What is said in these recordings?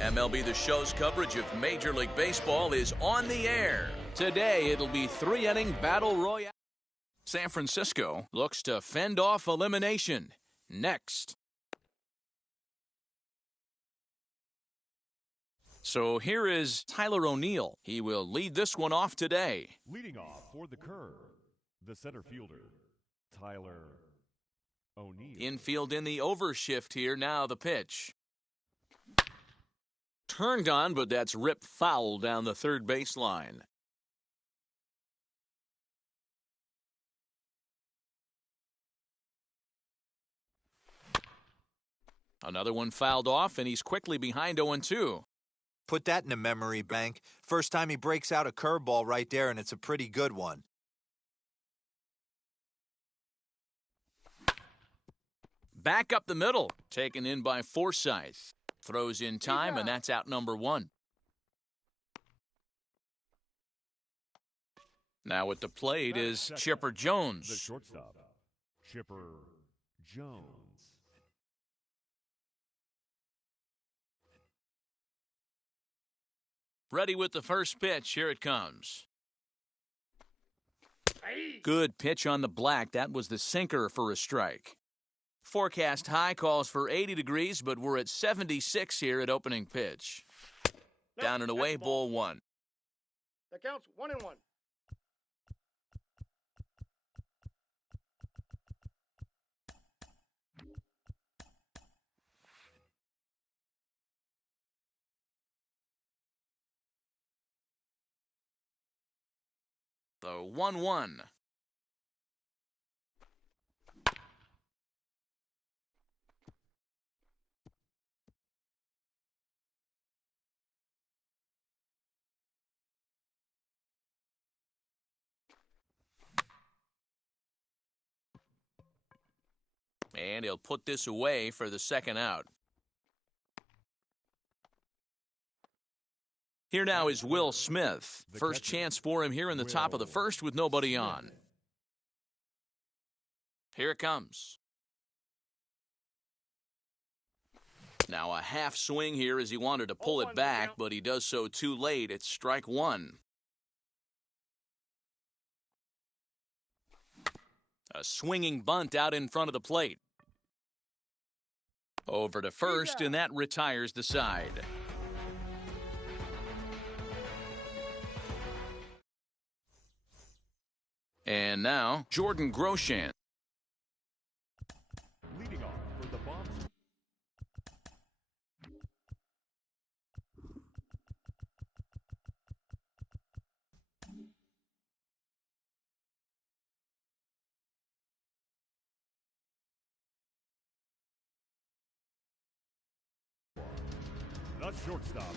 MLB The Show's coverage of Major League Baseball is on the air. Today, it'll be 3-inning battle royale. San Francisco looks to fend off elimination. Next. So here is Tyler O'Neill. He will lead this one off today. Leading off for the curve, the center fielder, Tyler O'Neill. Infield in the overshift here. Now the pitch. Turned on, but that's ripped foul down the third baseline. Another one fouled off, and he's quickly behind 0-2. Put that in a memory bank. First time he breaks out a curveball right there, and it's a pretty good one. Back up the middle, taken in by Forsythe. Throws in time, and that's out number 1. Now at the plate is Chipper Jones. The shortstop, Chipper Jones. Ready with the first pitch. Here it comes. Good pitch on the black. That was the sinker for a strike. Forecast high calls for 80 degrees, but we're at 76 here at opening pitch. Down and away, ball 1. That counts 1-1. The 1-1. And he'll put this away for the second out. Here now is Will Smith. First chance for him here in the top of the first with nobody on. Here it comes. Now a half swing here as he wanted to pull it back, but he does so too late. It's strike 1. A swinging bunt out in front of the plate. Over to first, and that retires the side. And now, Jordan Grosjean. Leading off for the Bombs. The shortstop,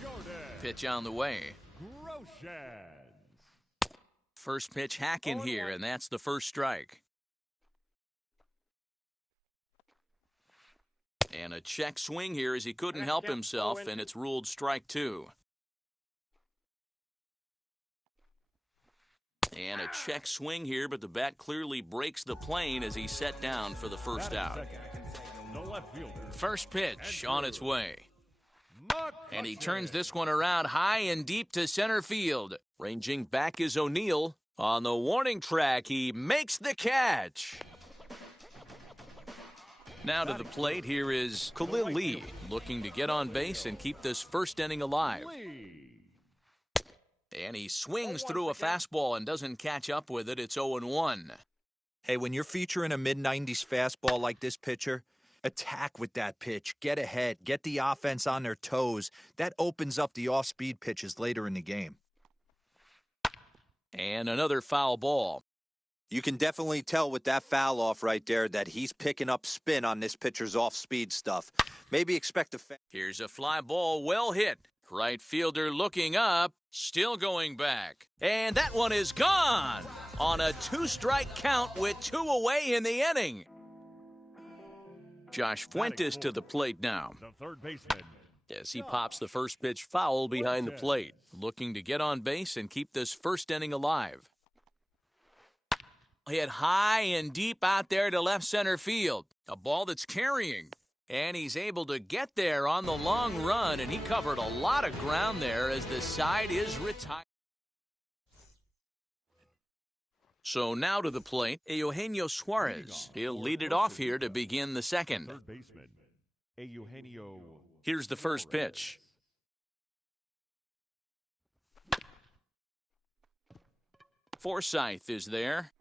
Jordan Pitch on the way. Grosjean. First pitch hacking here, and that's the first strike. And a check swing here as he couldn't help himself, and it's ruled strike 2. And a check swing here, but the bat clearly breaks the plane as he's set down for the first out. First pitch on its way. And he turns this one around high and deep to center field. Ranging back is O'Neill. On the warning track, he makes the catch. Now to the plate, here is Khalil Lee, looking to get on base and keep this first inning alive. And he swings through a fastball and doesn't catch up with it. It's 0-1. Hey, when you're featuring a mid-90s fastball like this pitcher, attack with that pitch. Get ahead. Get the offense on their toes. That opens up the off-speed pitches later in the game. And another foul ball. You can definitely tell with that foul off right there that he's picking up spin on this pitcher's off-speed stuff. Maybe expect a... Here's a fly ball, well hit. Right fielder looking up, still going back. And that one is gone on a 2-strike count with 2 away in the inning. Josh Fuentes to the plate now. The third baseman. As he pops the first pitch foul behind the plate, looking to get on base and keep this first inning alive. Hit high and deep out there to left center field. A ball that's carrying. And he's able to get there on the long run, and he covered a lot of ground there as the side is retired. So now to the plate, Eugenio Suarez. He'll lead it off here to begin the second. Third baseman, Eugenio. Here's the first pitch. Forsythe is there.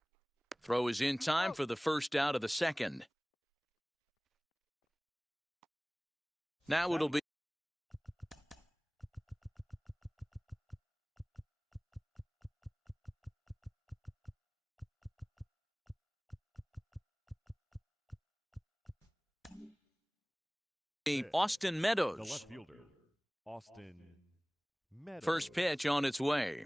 Throw is in time for the first out of the second. Now it'll be Austin The Meadows. left fielder, Austin Meadows. First pitch on its way.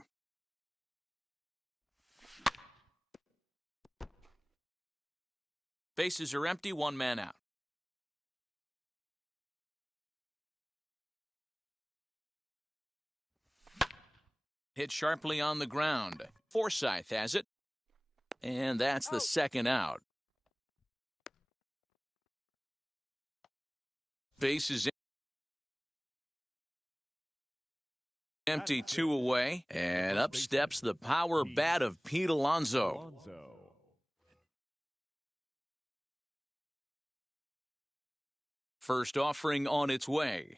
Bases are empty, one man out. Hit sharply on the ground. Forsythe has it. And that's the second out. Bases empty, two away. And up steps the power bat of Pete Alonso. First offering on its way.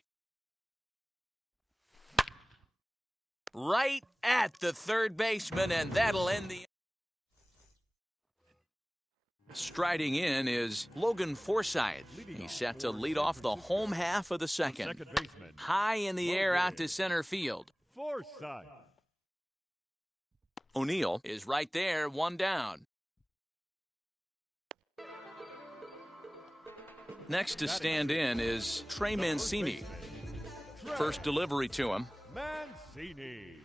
Right at the third baseman, and that'll end the... Striding in is Logan Forsythe. He's set to lead off the home half of the second. High in the air out to center field. Forsythe. O'Neill is right there, one down. Next to stand in is Trey Mancini. First delivery to him. Mancini.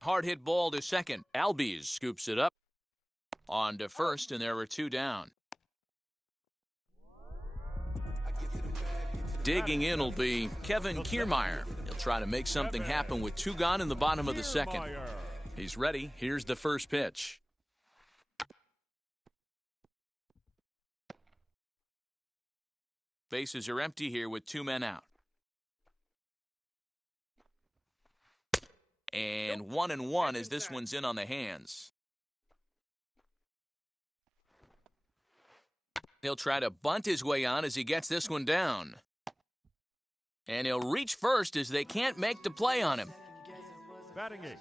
Hard hit ball to second. Albies scoops it up. On to first, and there were two down. Digging in will be Kevin Kiermaier. He'll try to make something happen with two gone in the bottom of the second. He's ready. Here's the first pitch. Bases are empty here with two men out. And 1-1 as this one's in on the hands. He'll try to bunt his way on as he gets this one down. And he'll reach first as they can't make the play on him.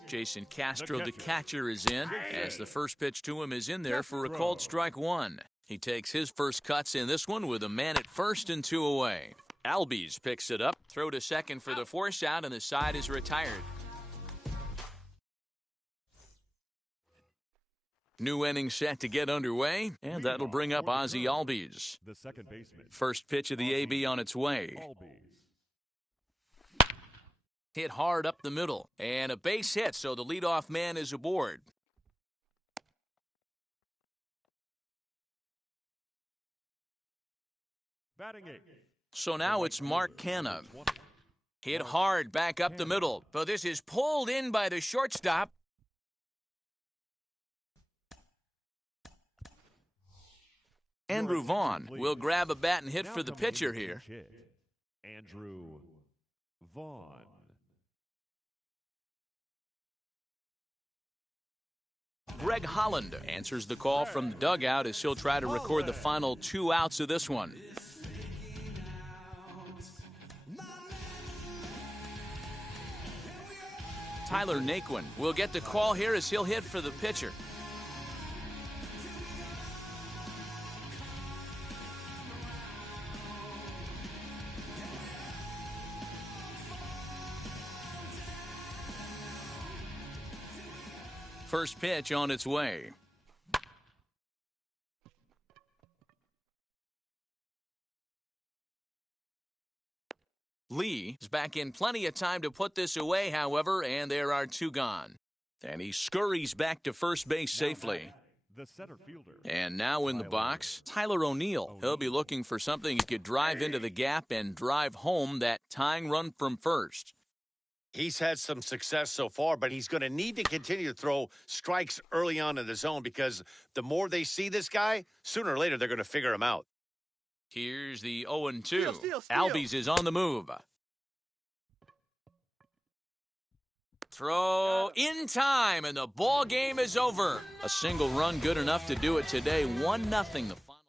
Jason Castro, the catcher, is in as the first pitch to him is in there for a called strike one. He takes his first cuts in this one with a man at first and two away. Albies picks it up. Throw to second for the force out, and the side is retired. New inning set to get underway, and that'll bring up Ozzie Albies. The second baseman. First pitch of the AB on its way. Hit hard up the middle, and a base hit, so the leadoff man is aboard. Batting eighth. So now it's Mark Canha. Hit hard back up the middle, but this is pulled in by the shortstop. Andrew Vaughn will grab a bat and hit for the pitcher here. Andrew Vaughn. Greg Holland answers the call from the dugout as he'll try to record the final two outs of this one. Tyler Naquin will get the call here as he'll hit for the pitcher. First pitch on its way. Lee is back in plenty of time to put this away, however, and there are two gone. And he scurries back to first base safely. The center fielder. And now in the box, Tyler O'Neill. He'll be looking for something he could drive into the gap and drive home that tying run from first. He's had some success so far, but he's going to need to continue to throw strikes early on in the zone because the more they see this guy, sooner or later they're going to figure him out. Here's the 0-2. Steal. Albies is on the move. Throw in time, and the ball game is over. A single run good enough to do it today. 1-0 the final.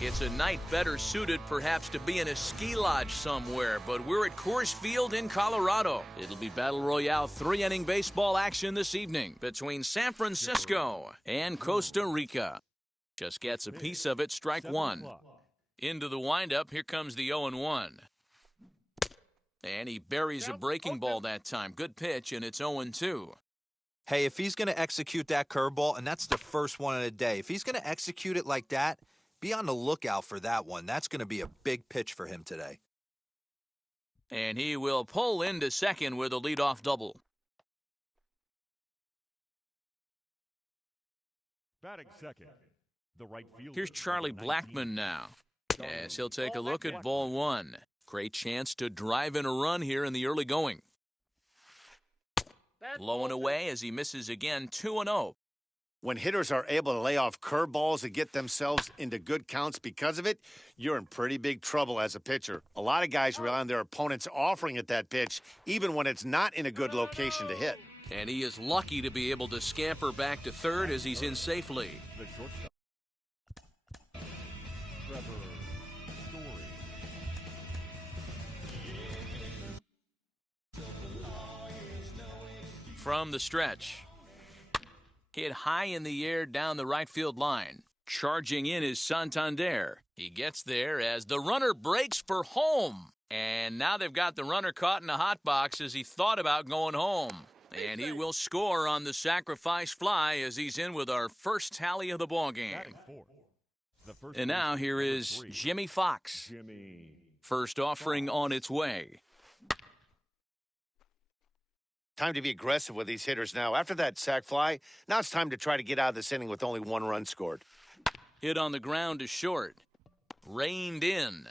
It's a night better suited perhaps to be in a ski lodge somewhere, but we're at Coors Field in Colorado. It'll be Battle Royale 3-inning baseball action this evening between San Francisco and Costa Rica. Just gets a piece of it, strike one. Into the windup, here comes the 0-1. And he buries a breaking ball that time. Good pitch, and it's 0-2. Hey, if he's going to execute that curveball, and that's the first one of the day, if he's going to execute it like that, be on the lookout for that one. That's going to be a big pitch for him today. And he will pull into second with a leadoff double. Batting second, the right fielder. Here's Charlie Blackmon now, as he'll take a look at ball one. Great chance to drive in a run here in the early going. Low and away as he misses again, 2-0. When hitters are able to lay off curveballs and get themselves into good counts because of it, you're in pretty big trouble as a pitcher. A lot of guys rely on their opponents offering at that pitch, even when it's not in a good location to hit. And he is lucky to be able to scamper back to third as he's in safely. The shortstop, Trevor Story. From the stretch. Hit high in the air down the right field line. Charging in is Santander. He gets there as the runner breaks for home. And now they've got the runner caught in a hot box as he thought about going home. And he will score on the sacrifice fly as he's in with our first tally of the ballgame. And now here is Jimmy Fox. First offering on its way. Time to be aggressive with these hitters now. After that sac fly, now it's time to try to get out of this inning with only one run scored. Hit on the ground to short. Reined in.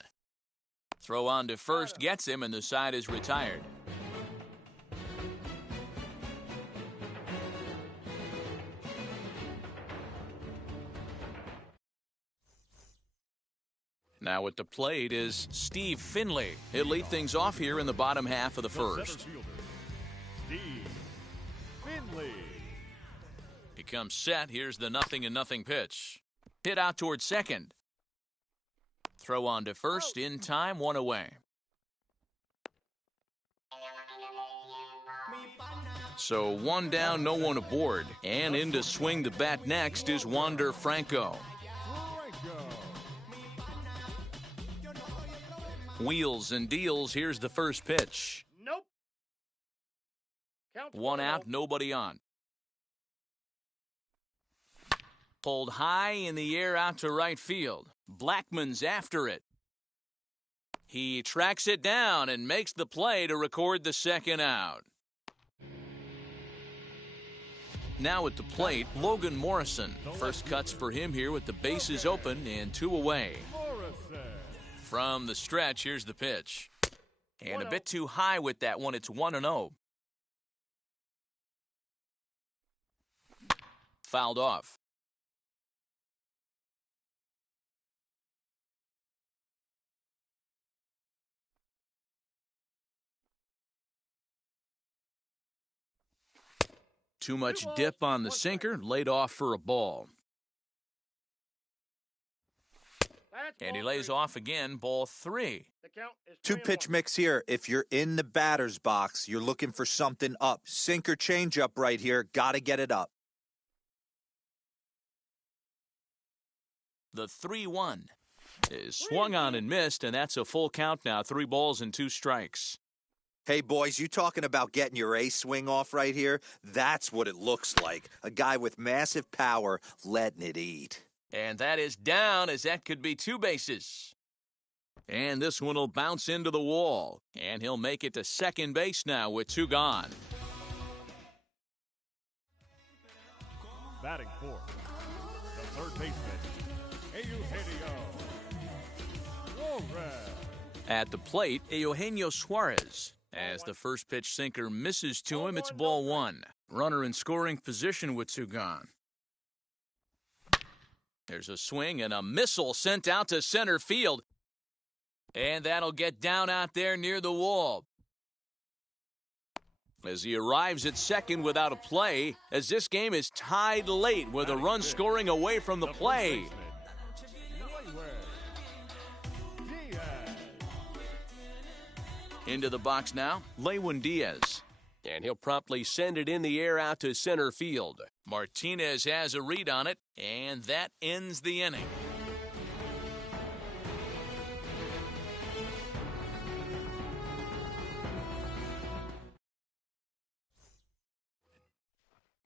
Throw on to first gets him, and the side is retired. Now at the plate is Steve Finley. He'll lead things off here in the bottom half of the first. Steve Finley. He comes set. Here's the 0-0 pitch. Hit out towards second. Throw on to first in time, one away. So one down, no one aboard. And in to swing the bat next is Wander Franco. Wheels and deals. Here's the first pitch. Nope. Count One out, nobody on. Pulled high in the air out to right field. Blackmon's after it. He tracks it down and makes the play to record the second out. Now at the plate, Logan Morrison. First cuts for him here with the bases open and two away. From the stretch, here's the pitch. And a bit too high with that one. It's 1-0. Fouled off. Too much dip on the sinker, laid off for a ball. And he lays off again, ball 3. The count is 2-pitch mix here. If you're in the batter's box, you're looking for something up. Sinker changeup right here. Got to get it up. The 3-1 is swung on and missed, and that's a full count now. 3 balls and 2 strikes. Hey, boys, you talking about getting your A swing off right here? That's what it looks like. A guy with massive power letting it eat. And that is down, as that could be 2 bases. And this one will bounce into the wall. And he'll make it to second base now with 2 gone. Batting fourth, the third baseman, Eugenio Suarez. At the plate, Eugenio Suarez. As the first pitch sinker misses to him, it's ball 1. Runner in scoring position with 2 gone. There's a swing and a missile sent out to center field. And that'll get down out there near the wall. As he arrives at second without a play, as this game is tied late with a run scoring away from the play. Into the box now, Lewin Diaz. And he'll promptly send it in the air out to center field. Martinez has a read on it, and that ends the inning.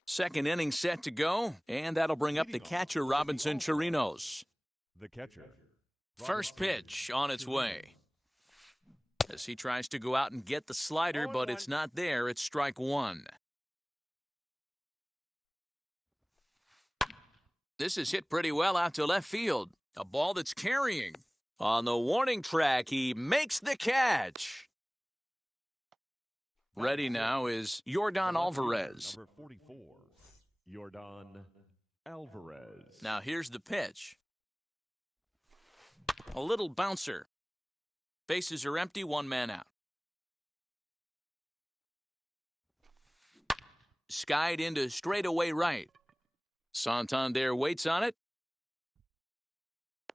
Second inning set to go, and that'll bring up the catcher, Robinson Chirinos. The catcher. First pitch on its way. As he tries to go out and get the slider, but it's not there. It's strike one. This is hit pretty well out to left field. A ball that's carrying. On the warning track, he makes the catch. Ready now is Yordan Alvarez. Number 44, Yordan Alvarez. Now here's the pitch. A little bouncer. Bases are empty, one man out. Skied into straightaway right. Santander waits on it.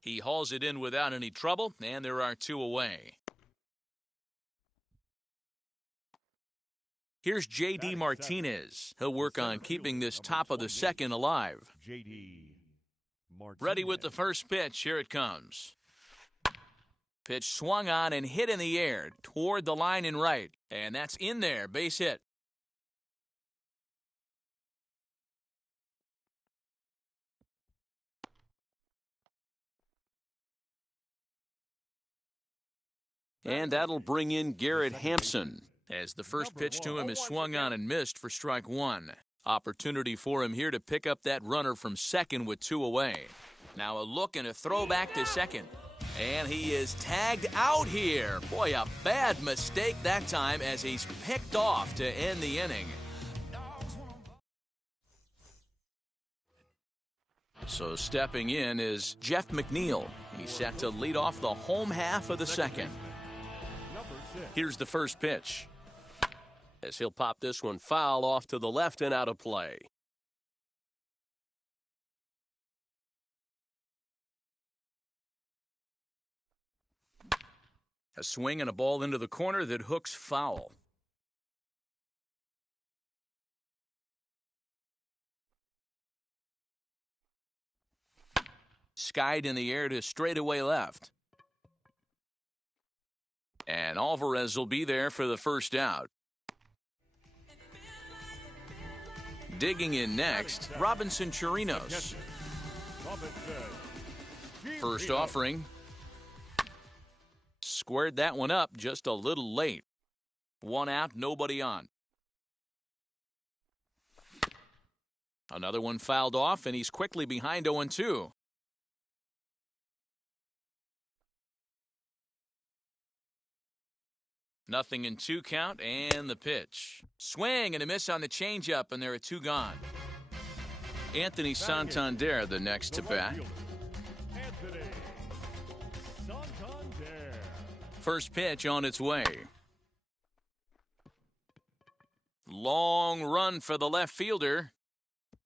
He hauls it in without any trouble, and there are two away. Here's J.D. Martinez. He'll work on keeping this top of the second alive. J.D. Martinez. Ready with the first pitch. Here it comes. Pitch swung on and hit in the air toward the line and right. And that's in there. Base hit. And that'll bring in Garrett Hampson, as the first pitch to him is swung on and missed for strike one. Opportunity for him here to pick up that runner from second with two away. Now a look and a throw back to second. And he is tagged out here. Boy, a bad mistake that time as he's picked off to end the inning. So stepping in is Jeff McNeil. He's set to lead off the home half of the second. Here's the first pitch. As he'll pop this one foul off to the left and out of play. A swing and a ball into the corner that hooks foul. Skied in the air to straightaway left. And Alvarez will be there for the first out. Digging in next, Robinson Chirinos. First offering. Squared that one up just a little late. One out, nobody on. Another one fouled off, and he's quickly behind 0-2. Nothing in two count, and the pitch. Swing and a miss on the changeup, and there are two gone. Anthony Santander, the next to bat. Anthony Santander. First pitch on its way. Long run for the left fielder.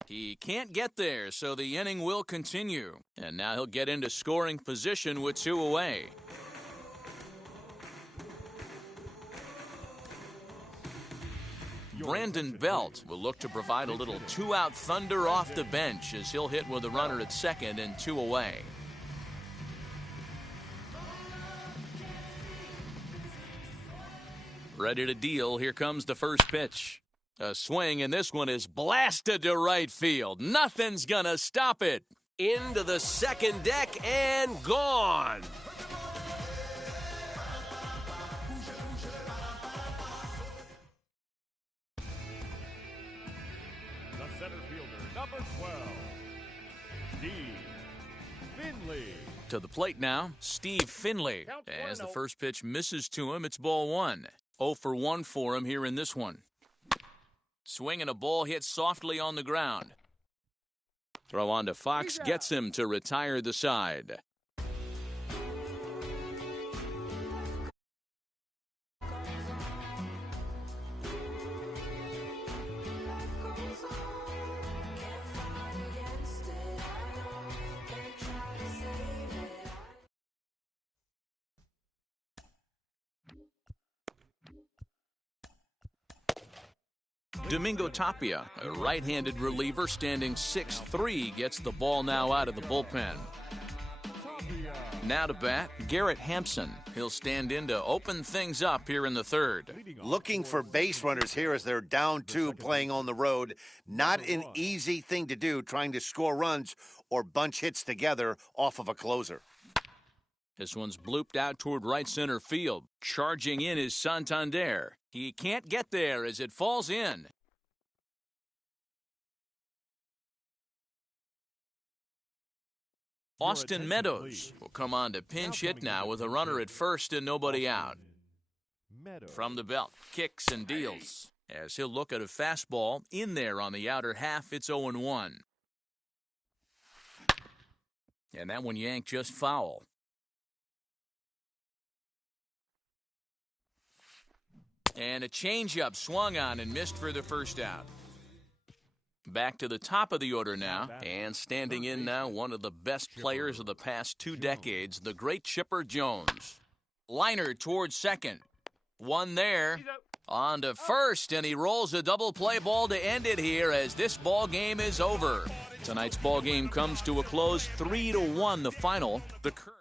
He can't get there, so the inning will continue. And now he'll get into scoring position with two away. Brandon Belt will look to provide a little two-out thunder off the bench as he'll hit with a runner at second and two away. Ready to deal. Here comes the first pitch. A swing, and this one is blasted to right field. Nothing's gonna stop it. Into the second deck and gone. Number 12, Steve Finley. To the plate now, Steve Finley. As the first pitch misses to him, it's ball one. 0 for 1 for him here in this one. Swing and a ball hit softly on the ground. Throw on to Fox gets him to retire the side. Domingo Tapia, a right-handed reliever standing 6'3", gets the ball now out of the bullpen. Now to bat, Garrett Hampson. He'll stand in to open things up here in the third. Looking for base runners here as they're down 2 playing on the road. Not an easy thing to do, trying to score runs or bunch hits together off of a closer. This one's blooped out toward right center field. Charging in is Santander. He can't get there as it falls in. Austin Meadows will come on to pinch hit now with a runner at first and nobody out. From the belt, kicks and deals. As he'll look at a fastball in there on the outer half, it's 0-1. And that one yanked just foul. And a changeup swung on and missed for the first out. Back to the top of the order now, and standing in now, one of the best players of the past 2 decades, the great Chipper Jones. Liner towards second. One there. On to first, and he rolls a double play ball to end it here as this ball game is over. Tonight's ball game comes to a close, 3-1 the final. The curve.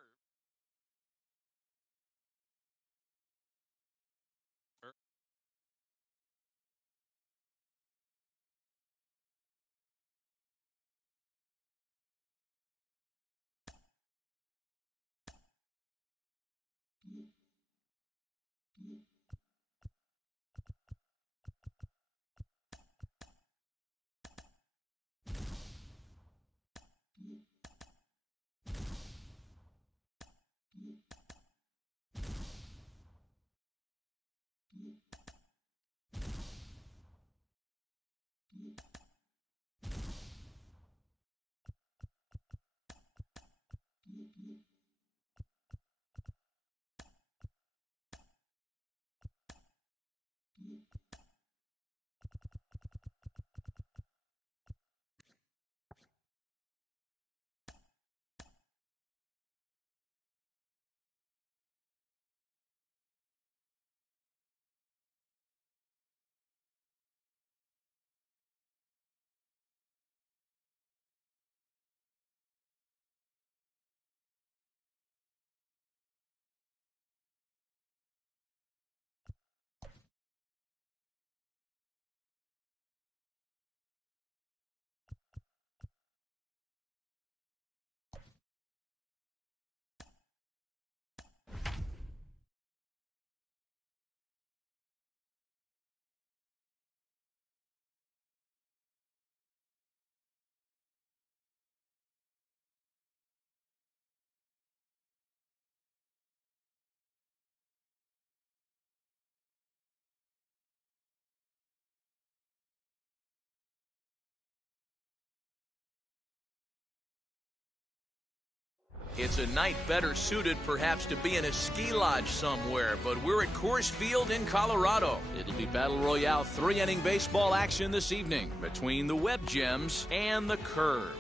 It's a night better suited perhaps to be in a ski lodge somewhere, but we're at Coors Field in Colorado. It'll be Battle Royale 3-inning baseball action this evening between the Web Gems and the Curve.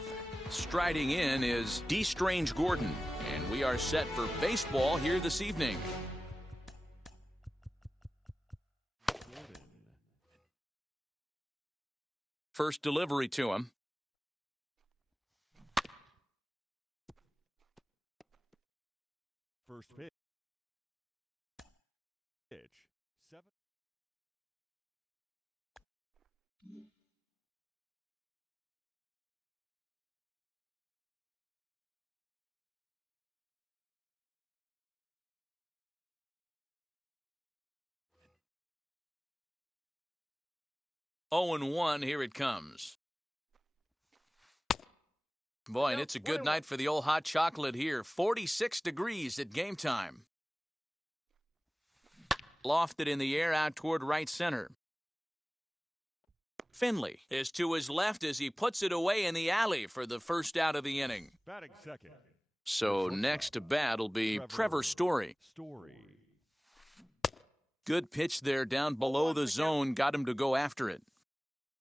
Striding in is D. Strange Gordon, and we are set for baseball here this evening. First delivery to him. First pitch. 7. Oh, and 1, here it comes. Boy, and it's a good night for the old hot chocolate here. 46 degrees at game time. Lofted in the air out toward right center. Finley is to his left as he puts it away in the alley for the first out of the inning. Batting second. So next to bat will be Trevor Story. Good pitch there down below the zone, got him to go after it.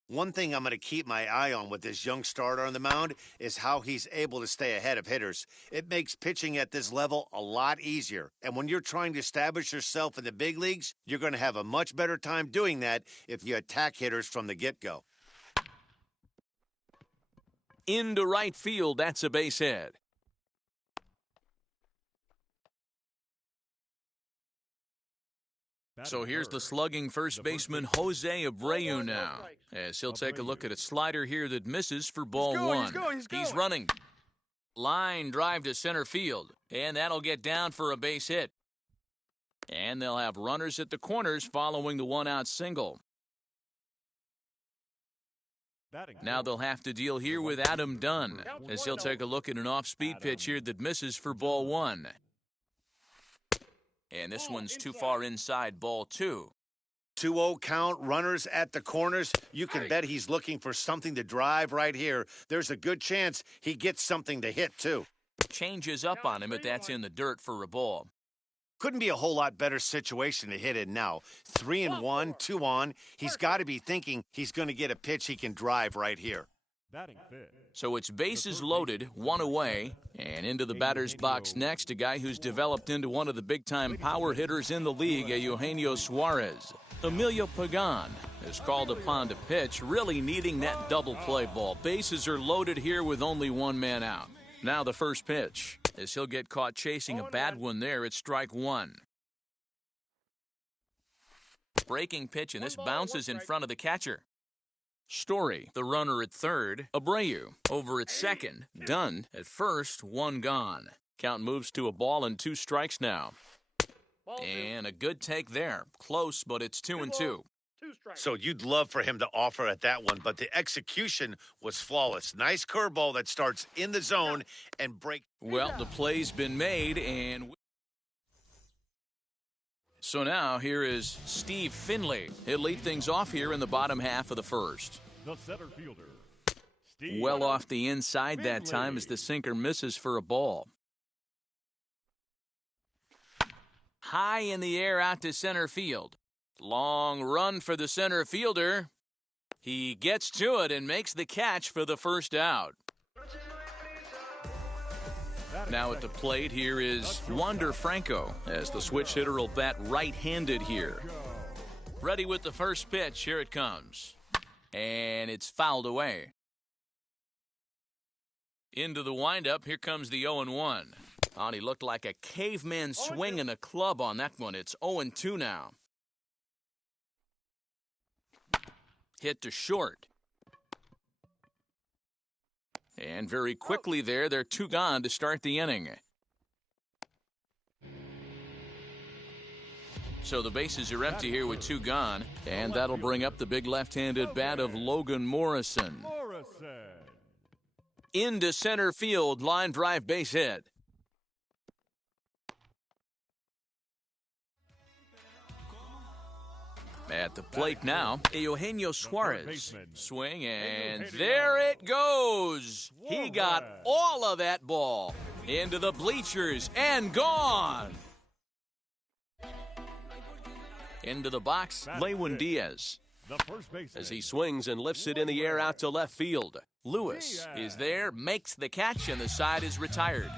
One thing I'm going to keep my eye on with this young starter on the mound is how he's able to stay ahead of hitters. It makes pitching at this level a lot easier. And when you're trying to establish yourself in the big leagues, you're going to have a much better time doing that if you attack hitters from the get-go. Into right field, that's a base hit. So here's the slugging first baseman Jose Abreu now, as he'll take a look at a slider here that misses for ball one. He's running. Line drive to center field, and that'll get down for a base hit. And they'll have runners at the corners following the one-out single. Now they'll have to deal here with Adam Dunn, as he'll take a look at an off-speed pitch here that misses for ball one. And this one's too far inside, ball two. 2-0 count, runners at the corners. You can bet he's looking for something to drive right here. There's a good chance he gets something to hit, too. Changes up on him, but that's in the dirt for a ball. Couldn't be a whole lot better situation to hit in now. 3-1, 2 on. He's got to be thinking he's going to get a pitch he can drive right here. So it's bases loaded, one away, and into the batter's box next, a guy who's developed into one of the big-time power hitters in the league, Eugenio Suarez. Emilio Pagan is called upon to pitch, really needing that double play ball. Bases are loaded here with only one man out. Now the first pitch, as he'll get caught chasing a bad one there, it's strike one. Breaking pitch, and this bounces in front of the catcher. Story, the runner at third. Abreu over at second. Dunn at first, one gone. Count moves to a ball and 2 strikes now. And a good take there. Close, but it's 2-2. So you'd love for him to offer at that one, but the execution was flawless. Nice curveball that starts in the zone and break. Well, the play's been made, and so now here is Steve Finley. He'll lead things off here in the bottom half of the first. The center fielder, Well off the inside that time as the sinker misses for a ball. High in the air out to center field. Long run for the center fielder. He gets to it and makes the catch for the first out. Now at the plate, here is Wander Franco, as the switch hitter will bat right-handed here. Ready with the first pitch. Here it comes. And it's fouled away. Into the windup. Here comes the 0-1. Oh, he looked like a caveman swinging a club on that one. It's 0-2 now. Hit to short. And very quickly there, they're 2 gone to start the inning. So the bases are empty here with 2 gone, and that'll bring up the big left-handed bat of Logan Morrison. Into center field, line drive base hit. At the plate now, Eugenio Suarez. Swing, and there it goes. He got all of that ball into the bleachers and gone. Into the box, Lewin Diaz. As he swings and lifts it in the air out to left field. Lewis is there, makes the catch, and the side is retired.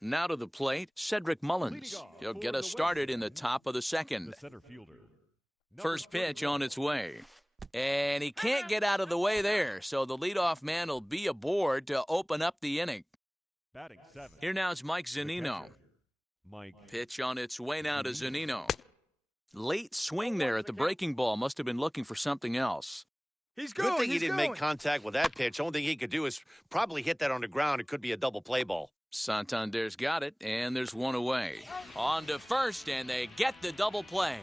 Now to the plate, Cedric Mullins. He'll get us started in the top of the second. First pitch on its way. And he can't get out of the way there, so the leadoff man will be aboard to open up the inning. Here now is Mike Zunino. Pitch on its way now to Zunino. Late swing there at the breaking ball. Must have been looking for something else. Good thing he didn't make contact with that pitch. Only thing he could do is probably hit that on the ground. It could be a double play ball. Santander's got it, and there's one away. On to first, and they get the double play.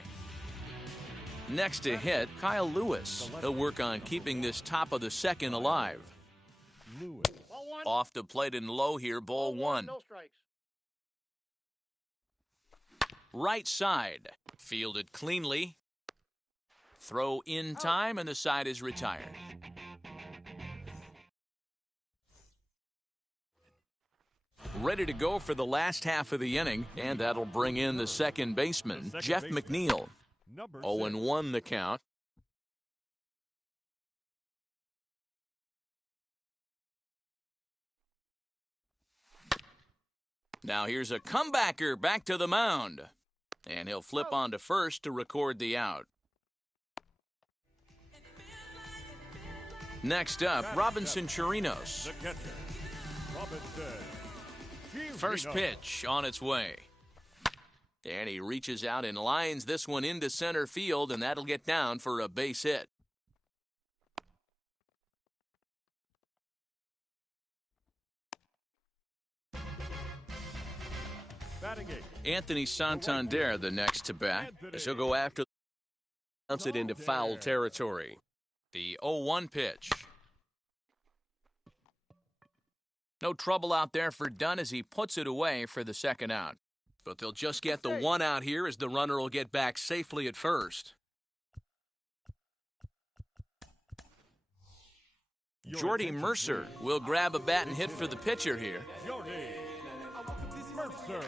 Next to hit, Kyle Lewis. He'll work on keeping this top of the second alive. Off the plate and low here, ball one. No strikes. Right side, fielded cleanly. Throw in time, and the side is retired. ready to go for the last half of the inning, and that'll bring in the second baseman, Jeff McNeil. Number 0-1 the count. Now here's a comebacker back to the mound. And he'll flip on to first to record the out. Next up, Robinson Chirinos. The catcher, Robinson. First pitch on its way. And he reaches out and lines this one into center field, and that'll get down for a base hit. Batting eighth. Anthony Santander the next to bat, as he'll go after. Bounce it into foul territory. The 0-1 pitch. No trouble out there for Dunn as he puts it away for the second out. But they'll just get the one out here as the runner will get back safely at first. Jordy Mercer will grab a bat and hit for the pitcher here. Jordy Mercer.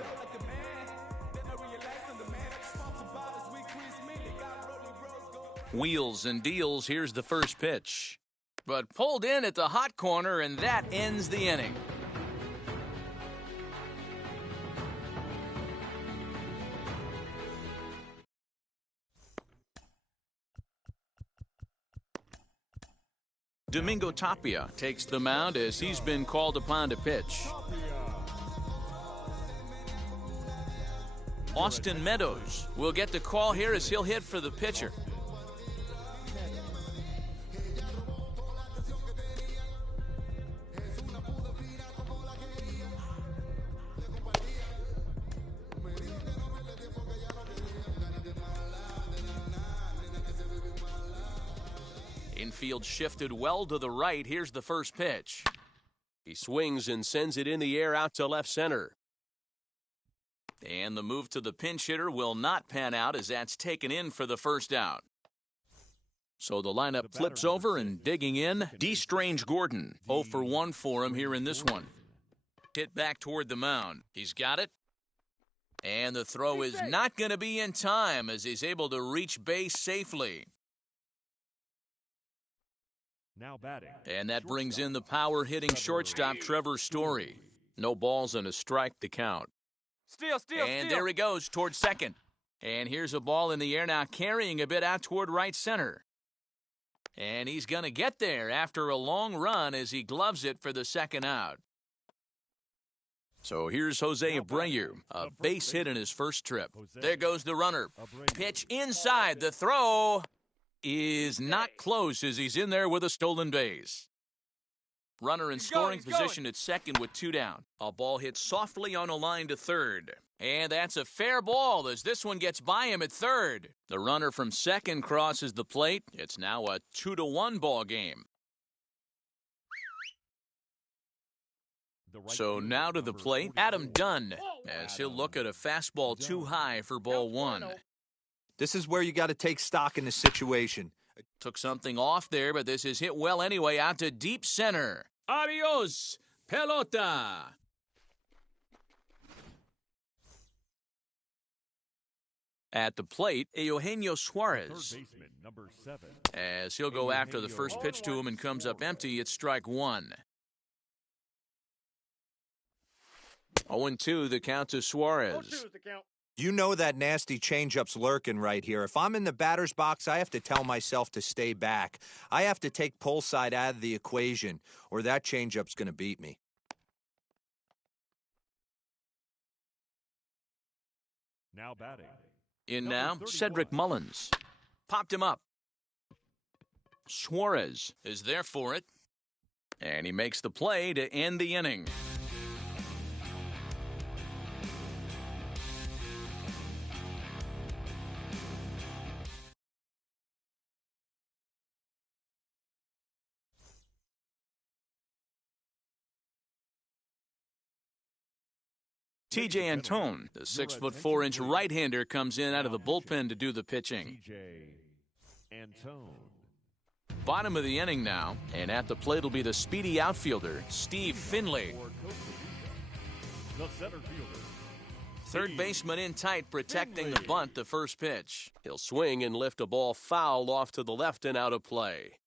Wheels and deals, here's the first pitch. But pulled in at the hot corner, and that ends the inning. Domingo Tapia takes the mound as he's been called upon to pitch. Austin Meadows will get the call here as he'll hit for the pitcher. Infield shifted well to the right. Here's the first pitch. He swings and sends it in the air out to left center. And the move to the pinch hitter will not pan out as that's taken in for the first out. So the lineup flips over and digging in, D. Strange Gordon. 0 for 1 for him here in this one. Hit back toward the mound. He's got it. And the throw is not going to be in time as he's able to reach base safely. Now batting. And that brings in the power-hitting shortstop, Trevor Story. No balls and a strike to count. And there he goes toward second. And here's a ball in the air now, carrying a bit out toward right center. And he's going to get there after a long run as he gloves it for the second out. So here's Jose Abreu, a base hit in his first trip. There goes the runner. Pitch inside. The throw is not close as he's in there with a stolen base. Runner in scoring position at second with 2 down. A ball hit softly on a line to third. And that's a fair ball as this one gets by him at third. The runner from second crosses the plate. It's now a 2-1 ball game. So now to the plate, Adam Dunn, as he'll look at a fastball too high for ball 1. This is where you got to take stock in the situation. Took something off there, but this is hit well anyway, out to deep center. Adios, pelota. At the plate, Eugenio Suarez. Baseman, number 7. As he'll go after the first pitch to him and comes up empty, it's strike 1. 0-2 the count to Suarez. You know that nasty changeup's lurking right here. If I'm in the batter's box, I have to tell myself to stay back. I have to take pull side out of the equation, or that changeup's going to beat me. Now batting. In now, Cedric Mullins. Popped him up. Suarez is there for it. And he makes the play to end the inning. TJ Antone, the 6'4" right-hander, comes in out of the bullpen to do the pitching. Antone. Bottom of the inning now, and at the plate will be the speedy outfielder, Steve Finley. The center fielder. Third baseman in tight, protecting the bunt the first pitch. He'll swing and lift a ball foul off to the left and out of play.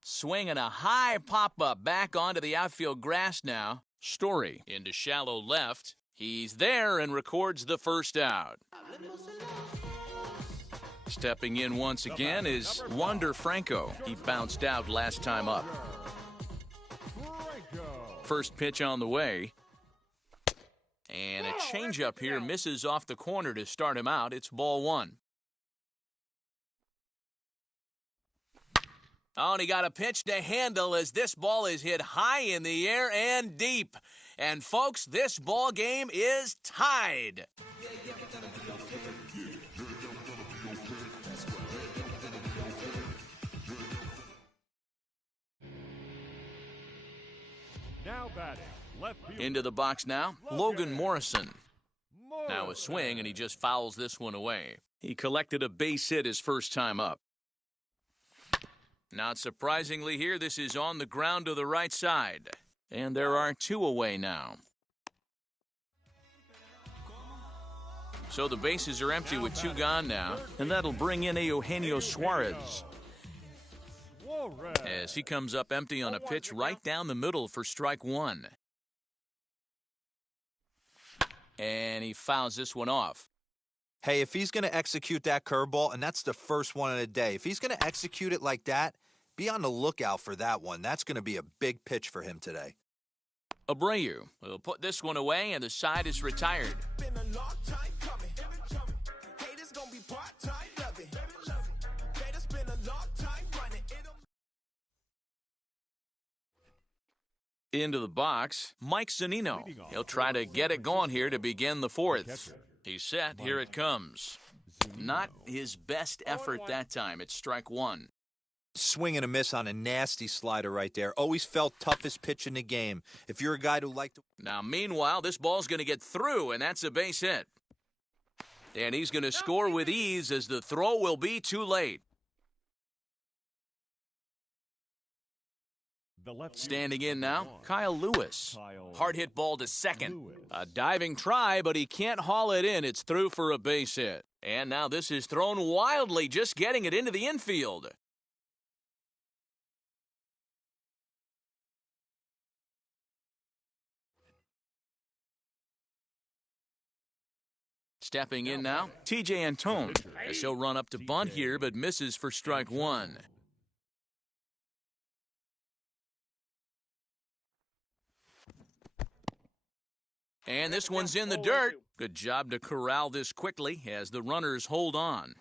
Swinging a high pop-up back onto the outfield grass now. Story into shallow left. He's there and records the first out. Stepping in once again is Wander Franco. He bounced out last time up. First pitch on the way. And a changeup here misses off the corner to start him out. It's ball one. Oh, and he got a pitch to handle as this ball is hit high in the air and deep. And folks, this ball game is tied. Now batting. Left field. Into the box now, Logan Morrison. Now a swing, and he just fouls this one away. He collected a base hit his first time up. Not surprisingly here, this is on the ground to the right side. And there are two away now. So the bases are empty with two gone now, and that'll bring in Eugenio Suarez. As he comes up empty on a pitch right down the middle for strike one. And he fouls this one off. Hey, if he's going to execute that curveball, and that's the first one of the day, if he's going to execute it like that, be on the lookout for that one. That's going to be a big pitch for him today. Abreu will put this one away, and the side is retired. Into the box, Mike Zunino. He'll try to get it going here to begin the fourth. He's set. Here it comes. Not his best effort that time. It's strike one. Swing and a miss on a nasty slider right there. Always felt toughest pitch in the game. If you're a guy who liked to... Now, meanwhile, this ball's going to get through, and that's a base hit. And he's going to score with ease as the throw will be too late. Standing in now, Kyle Lewis. Hard hit ball to second. A diving try, but he can't haul it in. It's through for a base hit. And now this is thrown wildly, just getting it into the infield. Stepping in now, TJ Antone. As he'll run up to bunt here, but misses for strike one. And this one's in the dirt. Good job to corral this quickly as the runners hold on.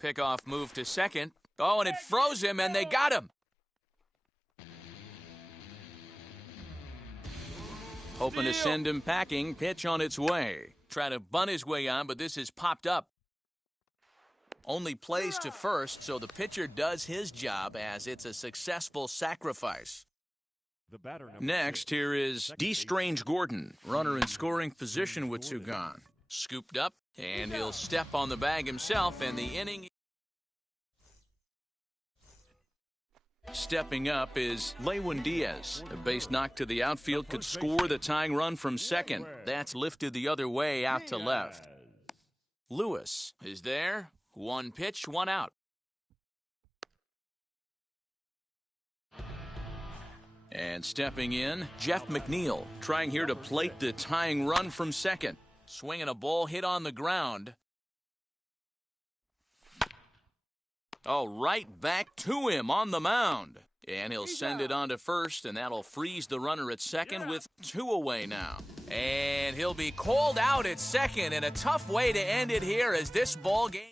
Pickoff move to second. Oh, and it froze him, and they got him. Hoping to send him packing. Pitch on its way. Try to bunt his way on, but this is popped up. Only plays to first, so the pitcher does his job as it's a successful sacrifice. Next, here is D. Strange Gordon, runner in scoring position with two gone. Scooped up, and he'll step on the bag himself, and the inning... Stepping up is Lewin Diaz. A base knock to the outfield could score the tying run from second. That's lifted the other way out to left. Lewis is there. One pitch, one out. And stepping in, Jeff McNeil, trying here to plate the tying run from second. Swinging a ball hit on the ground. Oh, right back to him on the mound. And he'll send it on to first, and that'll freeze the runner at second with two away now. And he'll be called out at second, and a tough way to end it here as this ball game...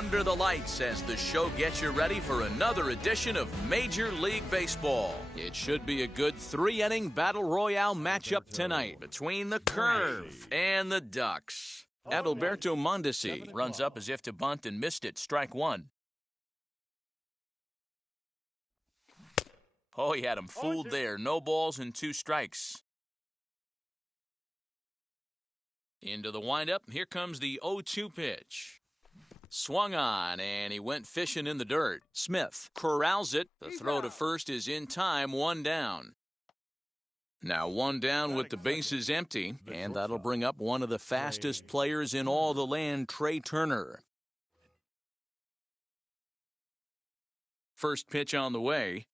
under the lights as the show gets you ready for another edition of Major League Baseball. It should be a good three-inning battle royale matchup tonight between the Curve and the Ducks. Adalberto Mondesi runs up as if to bunt and missed it. Strike one. Oh, he had him fooled there. No balls and 2 strikes. Into the windup. Here comes the 0-2 pitch. Swung on, and he went fishing in the dirt. Smith corrals it. The throw to first is in time, 1 down. Now 1 down with the bases empty, and that'll bring up one of the fastest players in all the land, Trey Turner. First pitch on the way.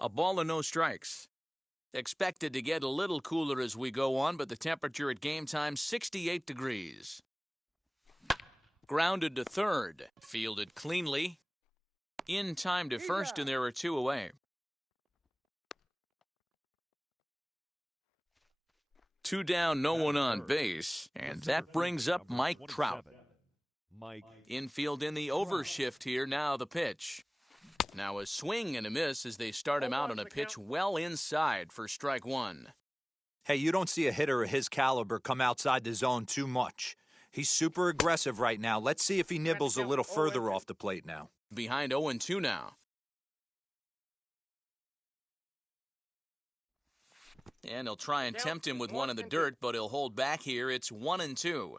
A ball and no strikes. Expected to get a little cooler as we go on, but the temperature at game time, 68 degrees. Grounded to third. Fielded cleanly. In time to first, and there are 2 away. 2 down, no one on base, and that brings up Mike Trout. Infield in the overshift here, now the pitch. Now a swing and a miss as they start him out on a pitch well inside for strike 1. Hey, you don't see a hitter of his caliber come outside the zone too much. He's super aggressive right now. Let's see if he nibbles a little further off the plate now. Behind 0-2 now. And he'll try and tempt him with one in the dirt, but he'll hold back here. It's 1-2.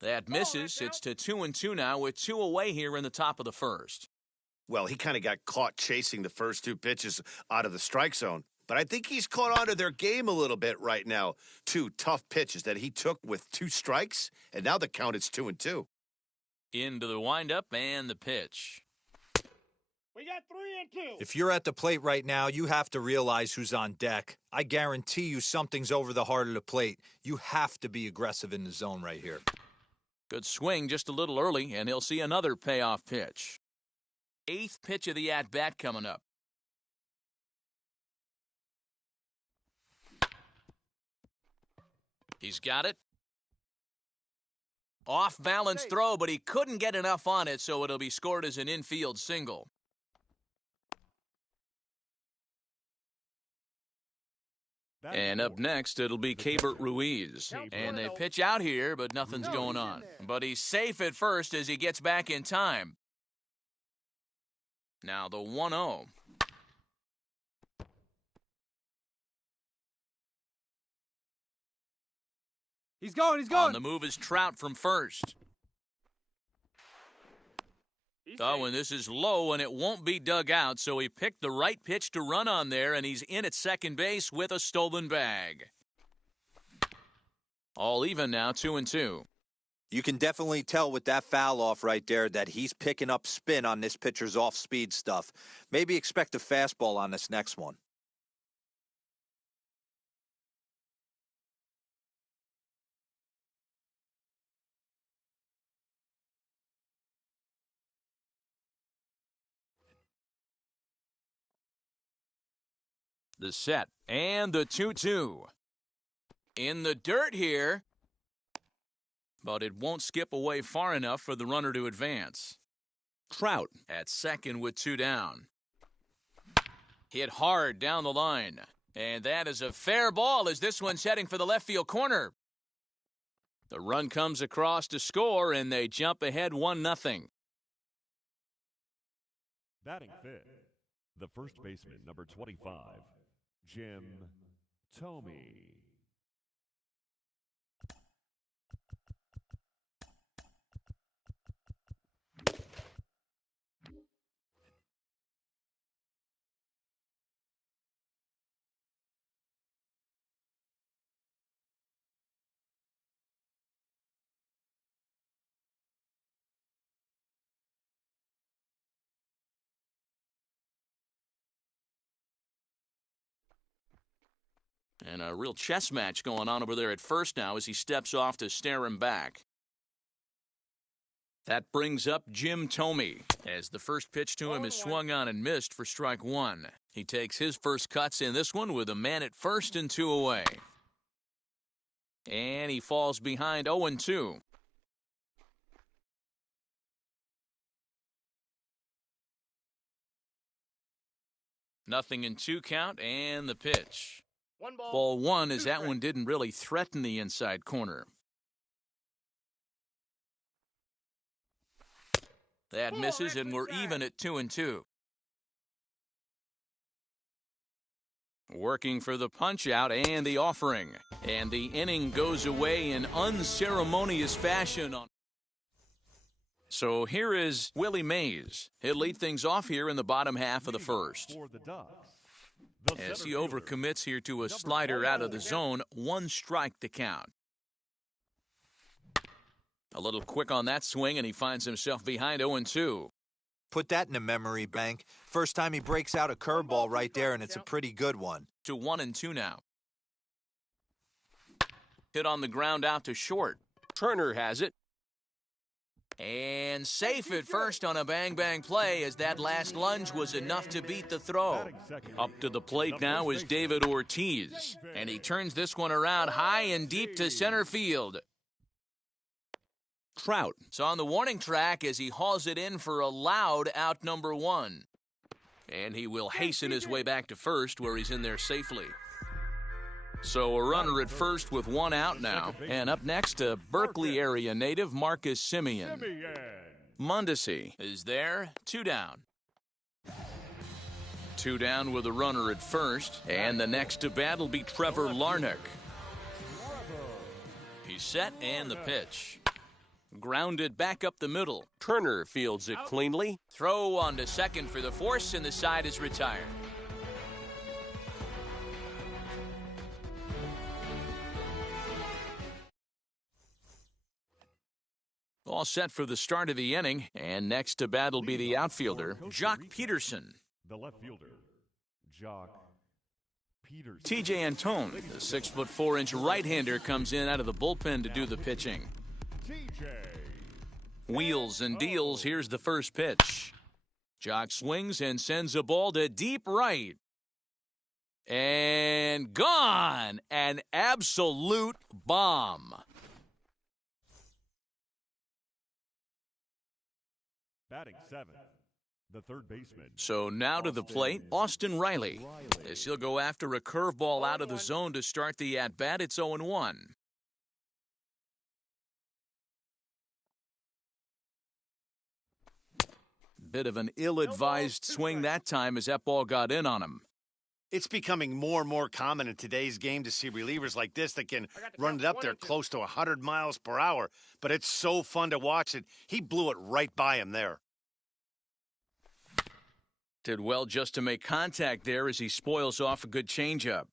That misses. It's to 2-2 now with 2 away here in the top of the first. Well, he kind of got caught chasing the first 2 pitches out of the strike zone. But I think he's caught on to their game a little bit right now. 2 tough pitches that he took with 2 strikes, and now the count is 2-2. Into the windup and the pitch. We got 3-2. If you're at the plate right now, you have to realize who's on deck. I guarantee you something's over the heart of the plate. You have to be aggressive in the zone right here. Good swing just a little early, and he'll see another payoff pitch. 8th pitch of the at-bat coming up. He's got it. Off-balance throw, but he couldn't get enough on it, so it'll be scored as an infield single. And up next, it'll be Keibert Ruiz. And they pitch out here, but nothing's going on. But he's safe at first as he gets back in time. Now the 1-0. He's going. On the move is Trout from first. Oh, and this is low, and it won't be dug out, so he picked the right pitch to run on there, and he's in at second base with a stolen bag. All even now, 2-2. You can definitely tell with that foul off right there that he's picking up spin on this pitcher's off-speed stuff. Maybe expect a fastball on this next one. The set and the 2-2. In the dirt here, but it won't skip away far enough for the runner to advance. Trout at second with 2 down. Hit hard down the line, and that is a fair ball as this one's heading for the left field corner. The run comes across to score, and they jump ahead 1-0. Batting 5th, the first baseman, number 25, Jim Thome. And a real chess match going on over there at first now as he steps off to stare him back. That brings up Jim Thome, as the first pitch to him is swung on and missed for strike one. He takes his first cuts in this one with a man at first and 2 away. And he falls behind 0-2. Nothing in 2 count, and the pitch. Ball 1, as that one didn't really threaten the inside corner. That misses, and we're even at 2-2. Working for the punch-out and the offering. And the inning goes away in unceremonious fashion. So here is Willie Mays. He'll lead things off here in the bottom half of the first. As he overcommits here to a slider out of the zone, 1 strike to count. A little quick on that swing, and he finds himself behind 0-2. Put that in a memory bank. First time he breaks out a curveball right there, and it's a pretty good one. To 1-2 now. Hit on the ground out to short. Turner has it. And safe at first on a bang-bang play, as that last lunge was enough to beat the throw. Up to the plate now is David Ortiz. And he turns this one around high and deep to center field. Trout is on the warning track as he hauls it in for a loud out number 1. And he will hasten his way back to first, where he's in there safely. So a runner at first with 1 out now. And up next, a Berkeley area native, Marcus Simeon. Mundesi is there, 2 down. 2 down with a runner at first. And the next to bat will be Trevor Larnach. He's set, and the pitch. Grounded back up the middle. Turner fields it cleanly. Throw on to second for the force, and the side is retired. All set for the start of the inning, and next to bat will be the outfielder, Jock Peterson. The left fielder, Jock Peterson. TJ Antone, the 6'4" right-hander, comes in out of the bullpen to do the pitching. Wheels and deals. Here's the first pitch. Jock swings and sends a ball to deep right. And gone! An absolute bomb. Batting 7th, the third baseman. So now to the plate, Austin Riley. As he'll go after a curveball out of the zone to start the at-bat. It's 0-1. Bit of an ill-advised swing that time as that ball got in on him. It's becoming more and more common in today's game to see relievers like this that can run it up there close to 100 miles per hour. But it's so fun to watch it. He blew it right by him there. Did well just to make contact there as he spoils off a good changeup.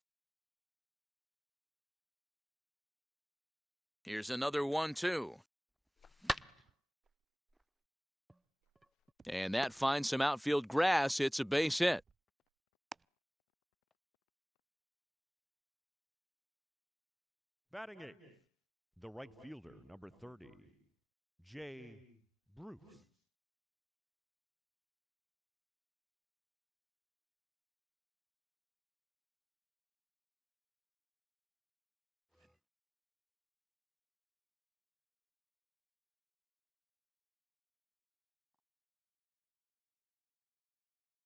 Here's another 1-2. And that finds some outfield grass. It's a base hit. Batting 8th, the right fielder, number 30, Jay Bruce.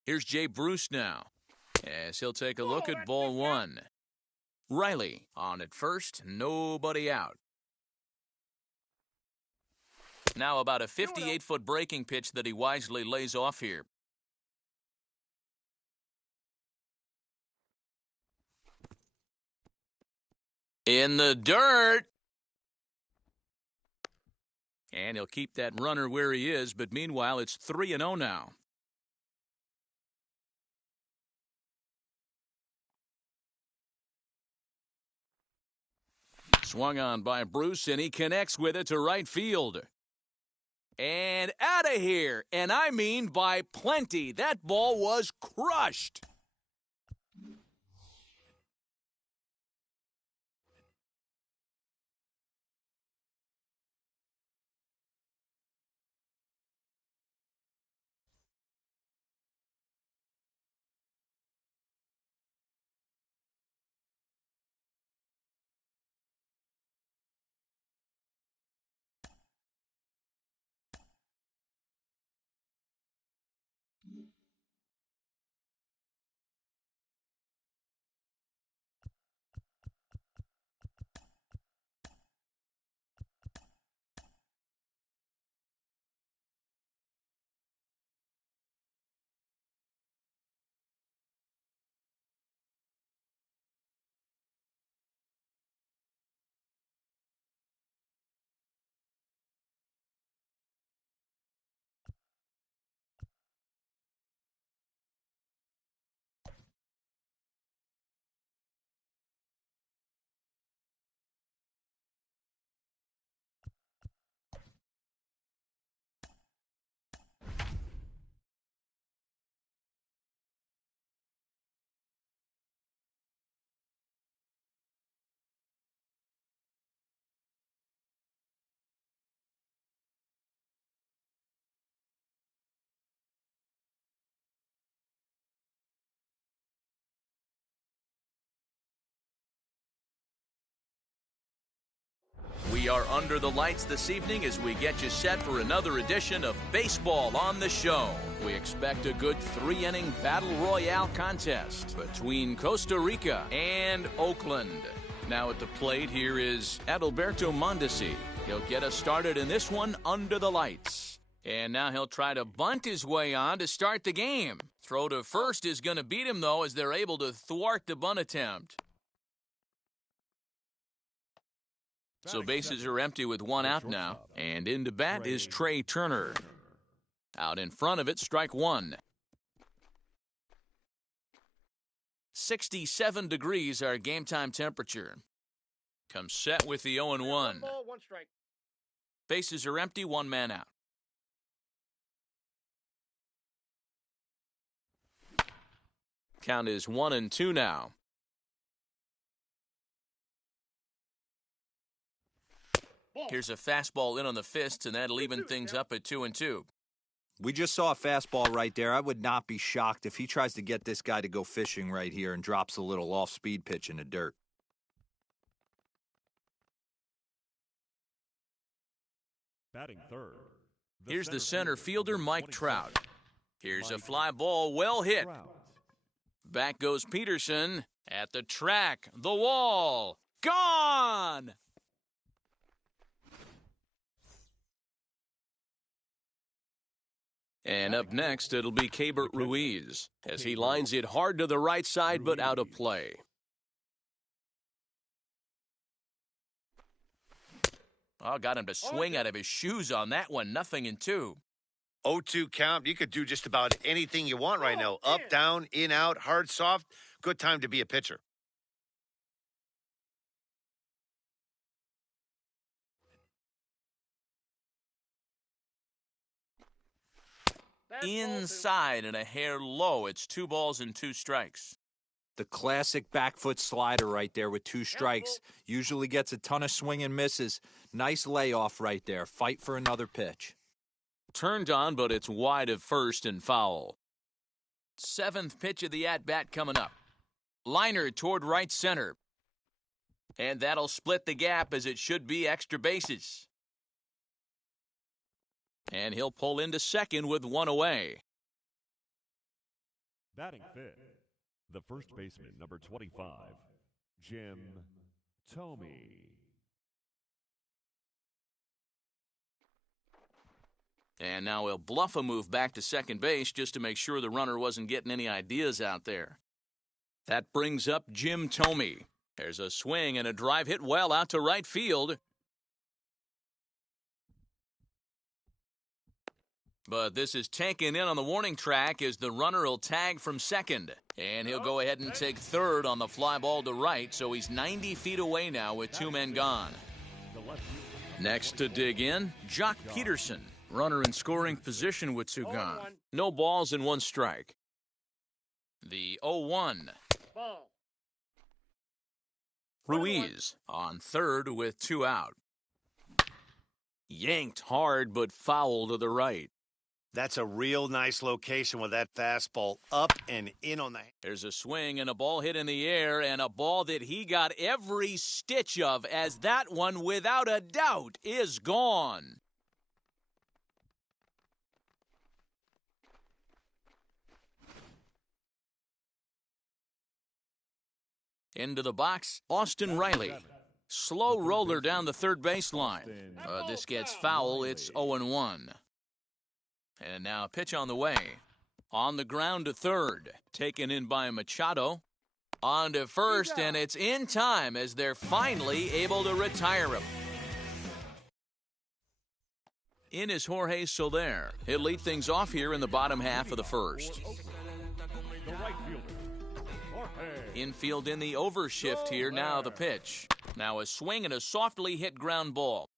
Here's Jay Bruce now, as he'll take a look at ball 1. Riley on at first, nobody out. Now about a 58-foot breaking pitch that he wisely lays off here. In the dirt. And he'll keep that runner where he is, but meanwhile it's 3-0 now. Swung on by Bruce, and he connects with it to right field. And out of here, and I mean by plenty. That ball was crushed. We are under the lights this evening as we get you set for another edition of Baseball on the Show. We expect a good 3-inning battle royale contest between Costa Rica and Oakland. Now at the plate, here is Adalberto Mondesi. He'll get us started in this one under the lights. And now he'll try to bunt his way on to start the game. Throw to first is going to beat him, though, as they're able to thwart the bunt attempt. So bases are empty with one out now. And in to bat is Trey Turner. Out in front of it, strike one. 67 degrees our game time temperature. Comes set with the 0-1. 1 ball, 1 strike. Bases are empty, one man out. Count is 1-2 now. Here's a fastball in on the fists, and that'll even things up at 2-2. We just saw a fastball right there. I would not be shocked if he tries to get this guy to go fishing right here and drops a little off-speed pitch in the dirt. Batting third. Here's the center fielder, Mike Trout. Here's a fly ball, well hit. Back goes Peterson at the track, the wall, gone! And up next, it'll be Keibert Ruiz as he lines it hard to the right side, but out of play. Oh, got him to swing out of his shoes on that one. 0-2. 0-2 count. You could do just about anything you want right now. Up, down, in, out, hard, soft. Good time to be a pitcher. Inside and a hair low. It's 2 balls and 2 strikes. The classic back foot slider right there with 2 strikes. Usually gets a ton of swing and misses. Nice layoff right there. Fight for another pitch. Turned on, but it's wide of first and foul. 7th pitch of the at-bat coming up. Liner toward right center. And that'll split the gap as it should be extra bases. And he'll pull into second with 1 away. Batting fifth, the first baseman, number 25, Jim Thome. And now he'll bluff a move back to second base just to make sure the runner wasn't getting any ideas out there. That brings up Jim Thome. There's a swing and a drive hit well out to right field. But this is taken in on the warning track as the runner will tag from second. And he'll go ahead and take third on the fly ball to right, so he's 90 feet away now with 2 men gone. Next to dig in, Jock Peterson. Runner in scoring position with 2 gone. No balls and 1 strike. The 0-1. Ball. Ruiz on third with 2 out. Yanked hard but foul to the right. That's a real nice location with that fastball up and in on the... There's a swing and a ball hit in the air and a ball that he got every stitch of, as that one, without a doubt, is gone. Into the box, Austin Riley. Slow roller down the third baseline. This gets foul. It's 0-1. And now a pitch on the way. On the ground to third. Taken in by Machado. On to first, and it's in time as they're finally able to retire him. In is Jorge Soler. He'll lead things off here in the bottom half of the first. The right fielder, Jorge. Infield in the overshift here. Now the pitch. Now a swing and a softly hit ground ball.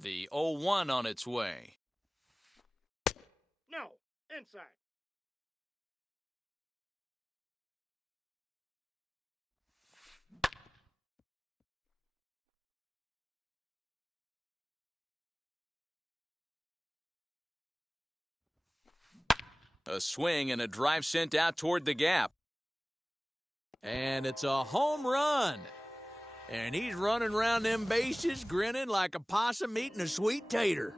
The 0-1 on its way. No, inside. A swing and a drive sent out toward the gap. And it's a home run. And he's running around them bases grinning like a possum eating a sweet tater.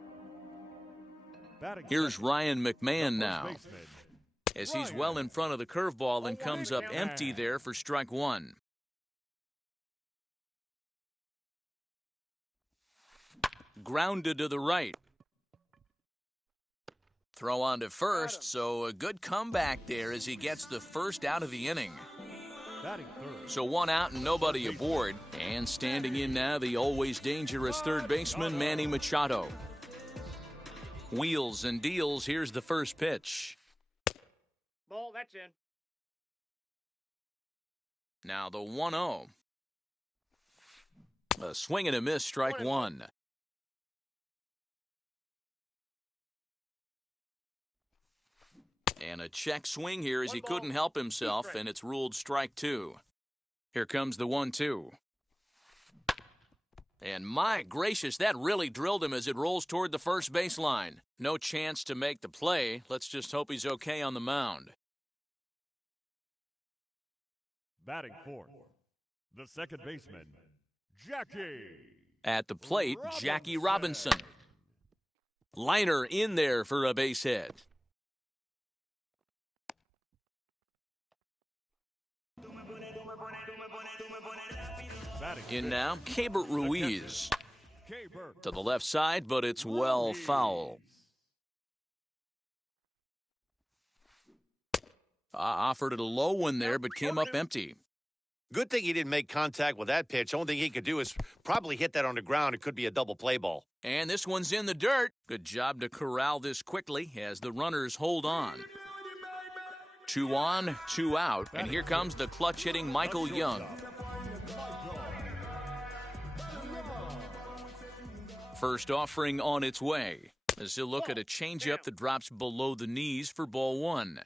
Here's Ryan McMahon now, as he's well in front of the curveball and comes up empty there for strike one. Grounded to the right. Throw on to first, so a good comeback there as he gets the first out of the inning. So one out and nobody aboard. And standing in now, the always dangerous third baseman, Manny Machado. Wheels and deals, here's the first pitch. Ball, that's in. Now the 1-0. A swing and a miss, strike one. And a check swing here as he couldn't help himself, and it's ruled strike two. Here comes the 1-2. And my gracious, that really drilled him as it rolls toward the first baseline. No chance to make the play. Let's just hope he's okay on the mound. Batting fourth, the second baseman, Jackie. At the plate, Jackie Robinson. Liner in there for a base hit. In now, Keibert Ruiz. To the left side, but it's well foul. Offered it a low one there, but came up empty. Good thing he didn't make contact with that pitch. Only thing he could do is probably hit that on the ground. It could be a double play ball. And this one's in the dirt. Good job to corral this quickly as the runners hold on. 2 on, 2 out, and here comes the clutch-hitting Michael Young. First offering on its way as he'll look at a changeup that drops below the knees for ball one.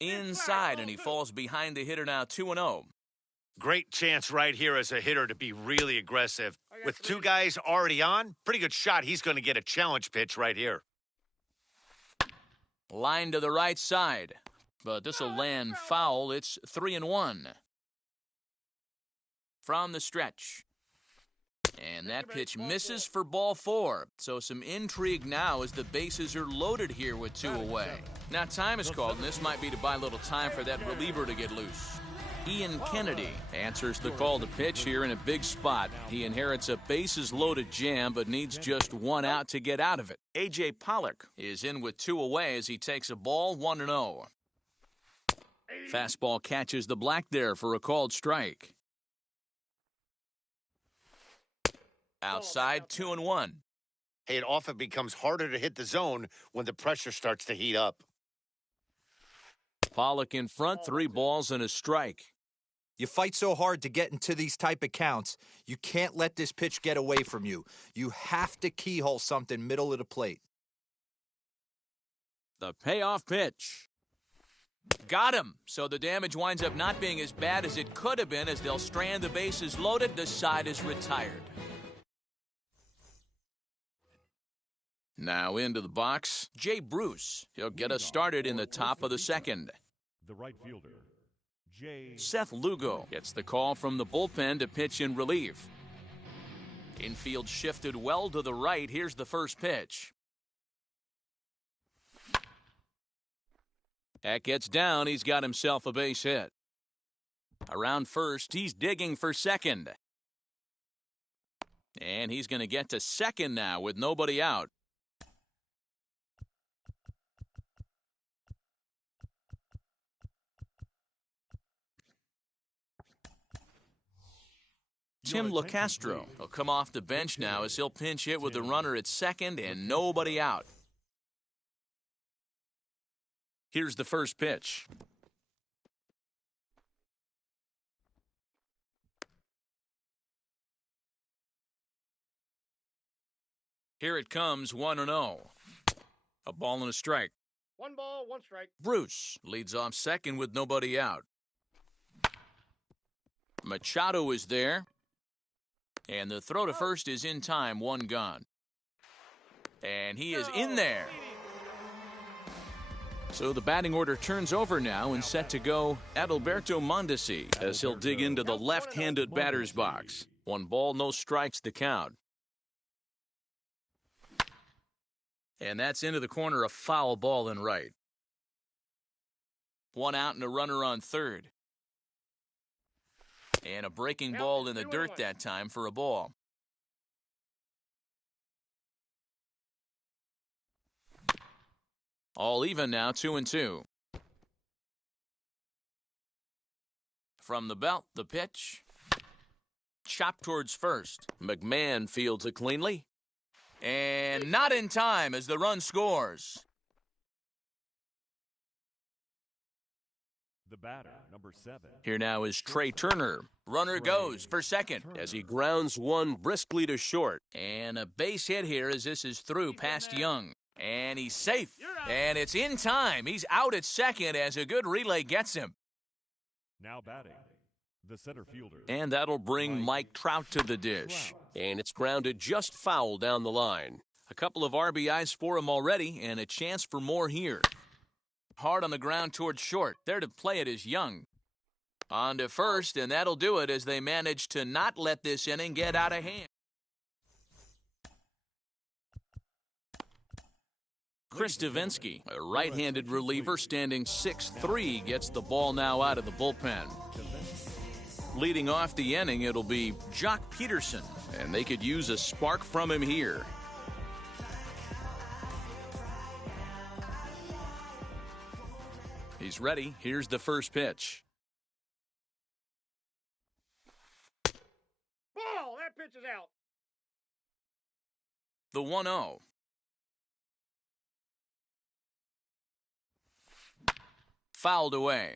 Inside, and he falls behind the hitter now 2-0. Great chance right here as a hitter to be really aggressive. With two guys already on, pretty good shot. He's going to get a challenge pitch right here. Line to the right side, but this will land foul. It's 3-1. From the stretch. And that pitch misses for ball four. So some intrigue now as the bases are loaded here with 2 away. Now time is called, and this might be to buy a little time for that reliever to get loose. Ian Kennedy answers the call to pitch here in a big spot. He inherits a bases-loaded jam, but needs just 1 out to get out of it. A.J. Pollock is in with 2 away as he takes a ball 1-0. Fastball catches the black there for a called strike. Outside, 2-1. Hey, it often becomes harder to hit the zone when the pressure starts to heat up. Pollock in front, 3 balls and a strike. You fight so hard to get into these type of counts, you can't let this pitch get away from you. You have to keyhole something middle of the plate. The payoff pitch. Got him. So the damage winds up not being as bad as it could have been as they'll strand the bases loaded. The side is retired. Now into the box, Jay Bruce. He'll get us started in the top of the second. The right fielder, Jay. Seth Lugo gets the call from the bullpen to pitch in relief. Infield shifted well to the right. Here's the first pitch. That gets down. He's got himself a base hit. Around first, he's digging for second. And he's going to get to second now with nobody out. Tim LaCastro will come off the bench now as he'll pinch hit with the runner at second and nobody out. Here's the first pitch. Here it comes, 1-0. A ball and a strike. 1 ball, 1 strike. Bruce leads off second with nobody out. Machado is there. And the throw to first is in time, 1 gone. And he is in there. So the batting order turns over now and set to go Adalberto Mondesi as he'll dig into the left-handed batter's box. 1 ball, no strikes to count. And that's into the corner, a foul ball in right. 1 out and a runner on third. And a breaking ball in the dirt that time for a ball. All even now, 2-2. From the belt, the pitch. Chop towards first. McMahon fields it cleanly. And not in time as the run scores. The batter, number 7. Here now is Trey Turner. Runner goes for second As he grounds one briskly to short. And a base hit here as this is through past Young. And he's safe. And it's in time. He's out at second as a good relay gets him. Now batting, the center fielder. And that'll bring Mike Trout to the dish. And it's grounded just foul down the line. A couple of RBIs for him already and a chance for more here. Hard on the ground towards short. There to play it is Young. On to first, and that'll do it as they manage to not let this inning get out of hand. Chris Davinsky, a right-handed reliever standing 6'3", gets the ball now out of the bullpen. Leading off the inning, it'll be Jock Peterson, and they could use a spark from him here. He's ready. Here's the first pitch. Ball! That pitch is out. The 1-0. Fouled away.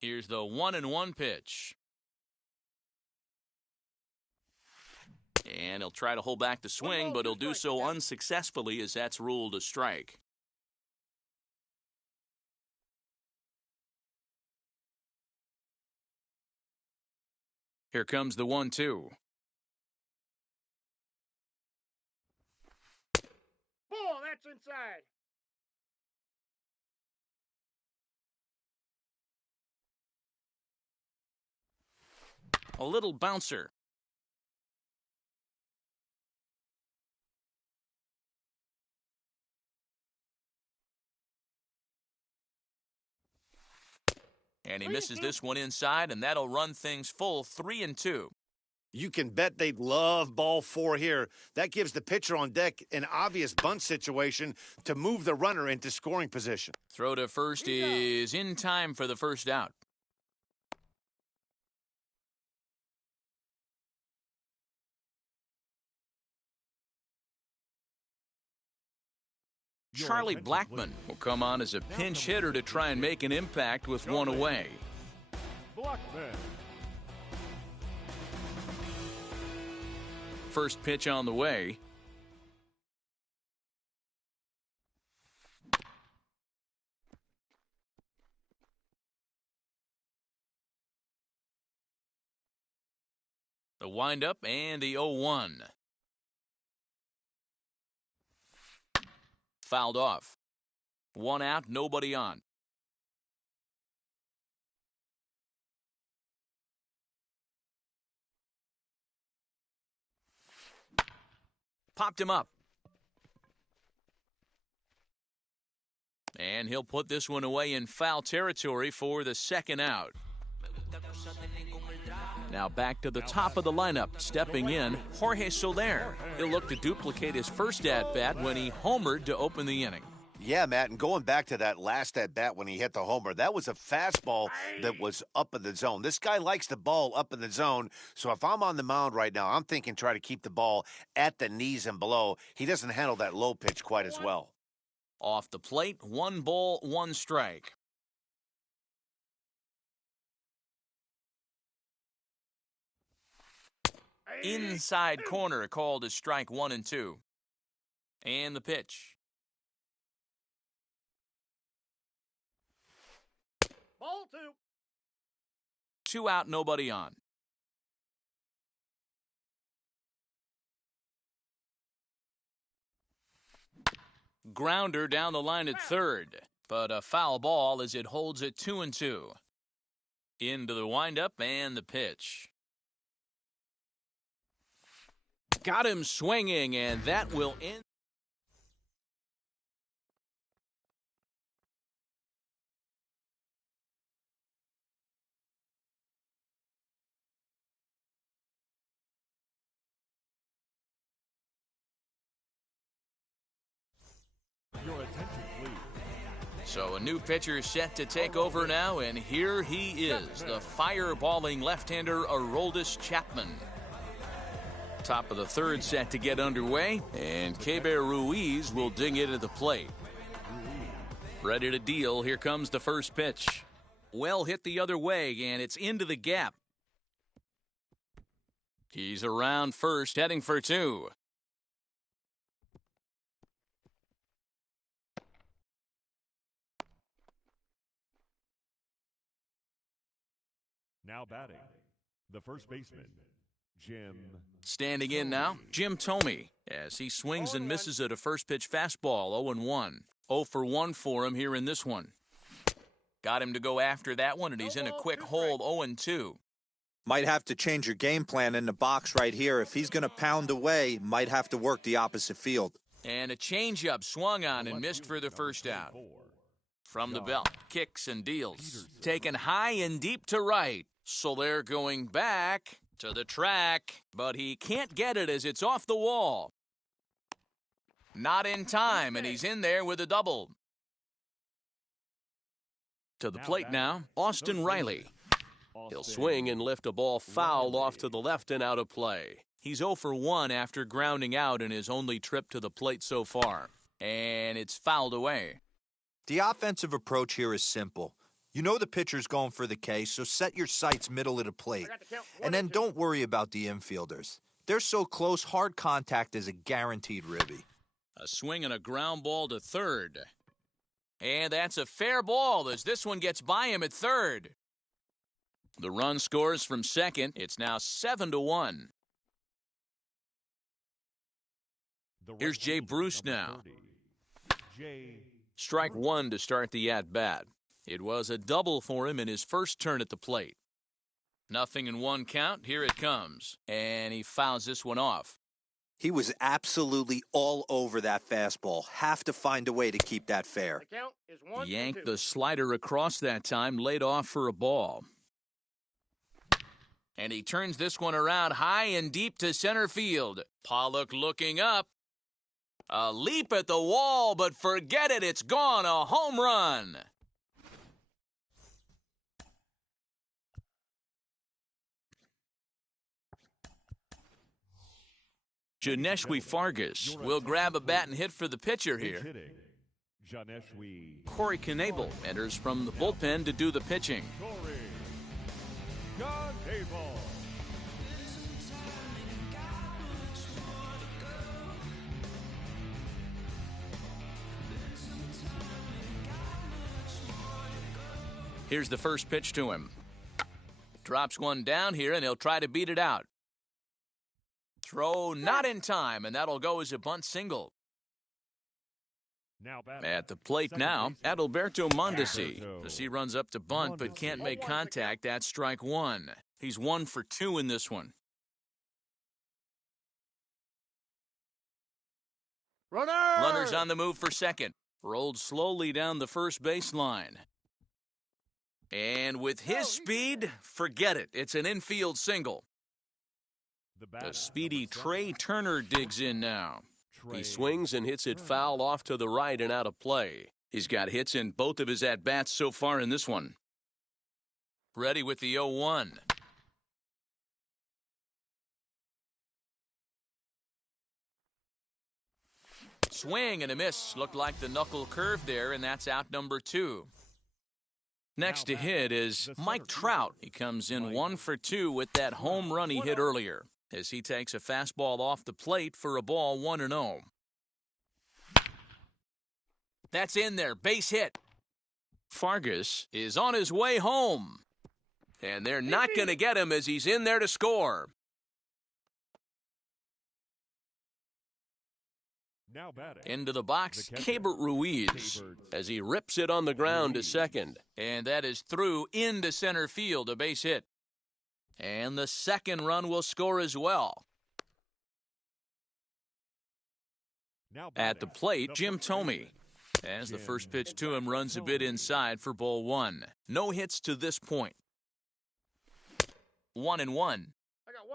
Here's the 1-1 pitch. And he'll try to hold back the swing, but he'll do so unsuccessfully as that's ruled a strike. Here comes the 1-2. Ball! That's inside. A little bouncer. And he misses this one inside, and that'll run things full 3-2. You can bet they'd love ball 4 here. That gives the pitcher on deck an obvious bunt situation to move the runner into scoring position. Throw to first is in time for the first out. Charlie Blackmon will come on as a pinch hitter to try and make an impact with one away. Blackman. First pitch on the way. The windup and the 0-1. Fouled off. 1 out, nobody on. Popped him up. And he'll put this one away in foul territory for the second out. Now back to the top of the lineup. Stepping in, Jorge Soler. He'll look to duplicate his first at-bat when he homered to open the inning. Yeah, Matt, and going back to that last at-bat when he hit the homer, that was a fastball that was up in the zone. This guy likes the ball up in the zone, so if I'm on the mound right now, I'm thinking try to keep the ball at the knees and below. He doesn't handle that low pitch quite as well. Off the plate, 1 ball, 1 strike. Inside corner called as strike 1 and 2. And the pitch. Ball 2. 2 out, nobody on. Grounder down the line at third, but a foul ball as it holds it 2-2. Into the windup and the pitch. Got him swinging, and that will end. Your attention, please. So a new pitcher set to take over now, and here he is, the fireballing left-hander Aroldis Chapman. Top of the third set to get underway, and Keber Ruiz will dig into the plate. Ready to deal. Here comes the first pitch. Well hit the other way, and it's into the gap. He's around first, heading for two. Now batting, the first baseman, Jim. Standing in now, Jim Thome, as he swings and misses at a first pitch fastball, 0-1. 0 for 1 for him here in this one. Got him to go after that one, and he's in a quick hold, 0-2. Might have to change your game plan in the box right here. If he's going to pound away, might have to work the opposite field. And a changeup swung on and missed for the first out. From the belt, kicks and deals. Taken high and deep to right. So they're going back to the track, but he can't get it as it's off the wall. Not in time, and he's in there with a double. To the plate now, Austin Riley. He'll swing and lift a ball foul off to the left and out of play. He's 0 for 1 after grounding out in his only trip to the plate so far. And it's fouled away. The offensive approach here is simple. You know the pitcher's going for the K, so set your sights middle of the plate. And then don't worry about the infielders. They're so close, hard contact is a guaranteed ribby. A swing and a ground ball to third. And that's a fair ball as this one gets by him at third. The run scores from second. It's now 7-1. Here's Jay Bruce now. Strike one to start the at-bat. It was a double for him in his first turn at the plate. 0-1 count. Here it comes. And he fouls this one off. He was absolutely all over that fastball. Have to find a way to keep that fair. The count is 1-2. Yanked the slider across that time, laid off for a ball. And he turns this one around high and deep to center field. Pollock looking up. A leap at the wall, but forget it, it's gone. A home run. Janeshwi Fargas will grab a bat and hit for the pitcher here. Corey Knebel enters from the bullpen to do the pitching. Here's the first pitch to him. Drops one down here, and he'll try to beat it out. Throw not in time, and that'll go as a bunt single. At the plate now, Adalberto Mondesi. He runs up to bunt, but can't make contact. That's strike one. He's 1 for 2 in this one. Runners on the move for second. Rolled slowly down the first baseline. And with his speed, forget it. It's an infield single. The speedy Trey Turner digs in now. He swings and hits it foul off to the right and out of play. He's got hits in both of his at-bats so far in this one. Ready with the 0-1. Swing and a miss. Looked like the knuckle curve there, and that's out number 2. Next to hit is Mike Trout. He comes in 1 for 2 with that home run he hit earlier, as he takes a fastball off the plate for a ball 1-0. That's in there, base hit. Fargas is on his way home, and they're not going to get him as he's in there to score. Now batting. Into the box, The catcher, Cabert Ruiz. As he rips it on the ground to second. And that is through into center field, a base hit. And the second run will score as well. Now At the batting, plate, the Jim first Thome. baseman, As the Jim first pitch to him runs a bit inside for ball one. No hits to this point. 1-1.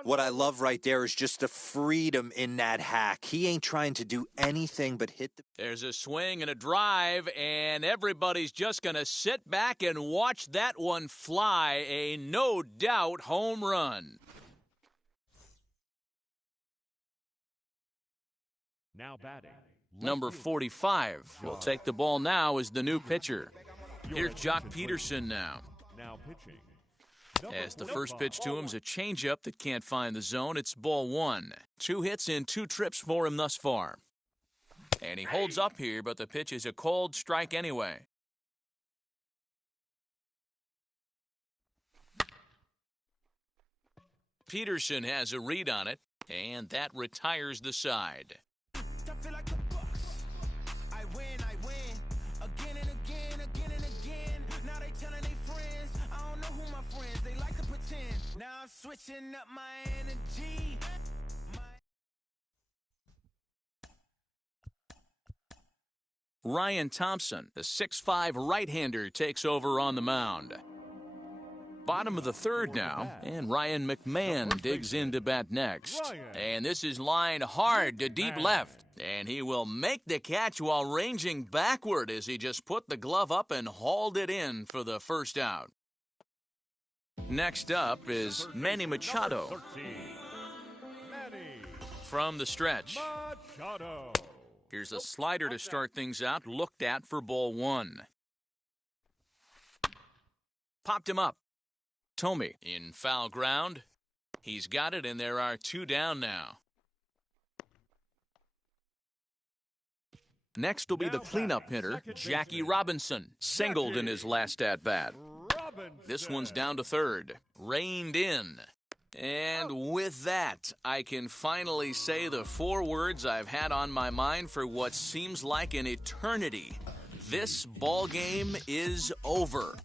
What I love right there is just the freedom in that hack. He ain't trying to do anything but hit the... There's a swing and a drive, and everybody's just going to sit back and watch that one fly. A no-doubt home run. Now batting. left Number fielder, 45 will take the ball now as the new pitcher. Here's Jock Peterson now. Now pitching. As the first pitch to him is a changeup that can't find the zone. It's ball one. 2 hits in 2 trips for him thus far. And he holds up here, but the pitch is a cold strike anyway. Peterson has a read on it, and that retires the side. Now I'm switching up my energy. Ryan Thompson, the 6'5" right-hander, takes over on the mound. Bottom of the third now, and Ryan McMahon digs in to bat next. And this is lined hard to deep left. And he will make the catch while ranging backward as he just put the glove up and hauled it in for the first out. Next up is Manny Machado 13. Manny from the stretch. Machado. Here's a slider to start things out, looked at for ball one. Popped him up. Thome in foul ground. He's got it, and there are 2 down now. Next will be the cleanup hitter, Jackie Robinson, singled in his last at-bat. This one's down to third, reined in. And with that, I can finally say the 4 words I've had on my mind for what seems like an eternity. This ball game is over.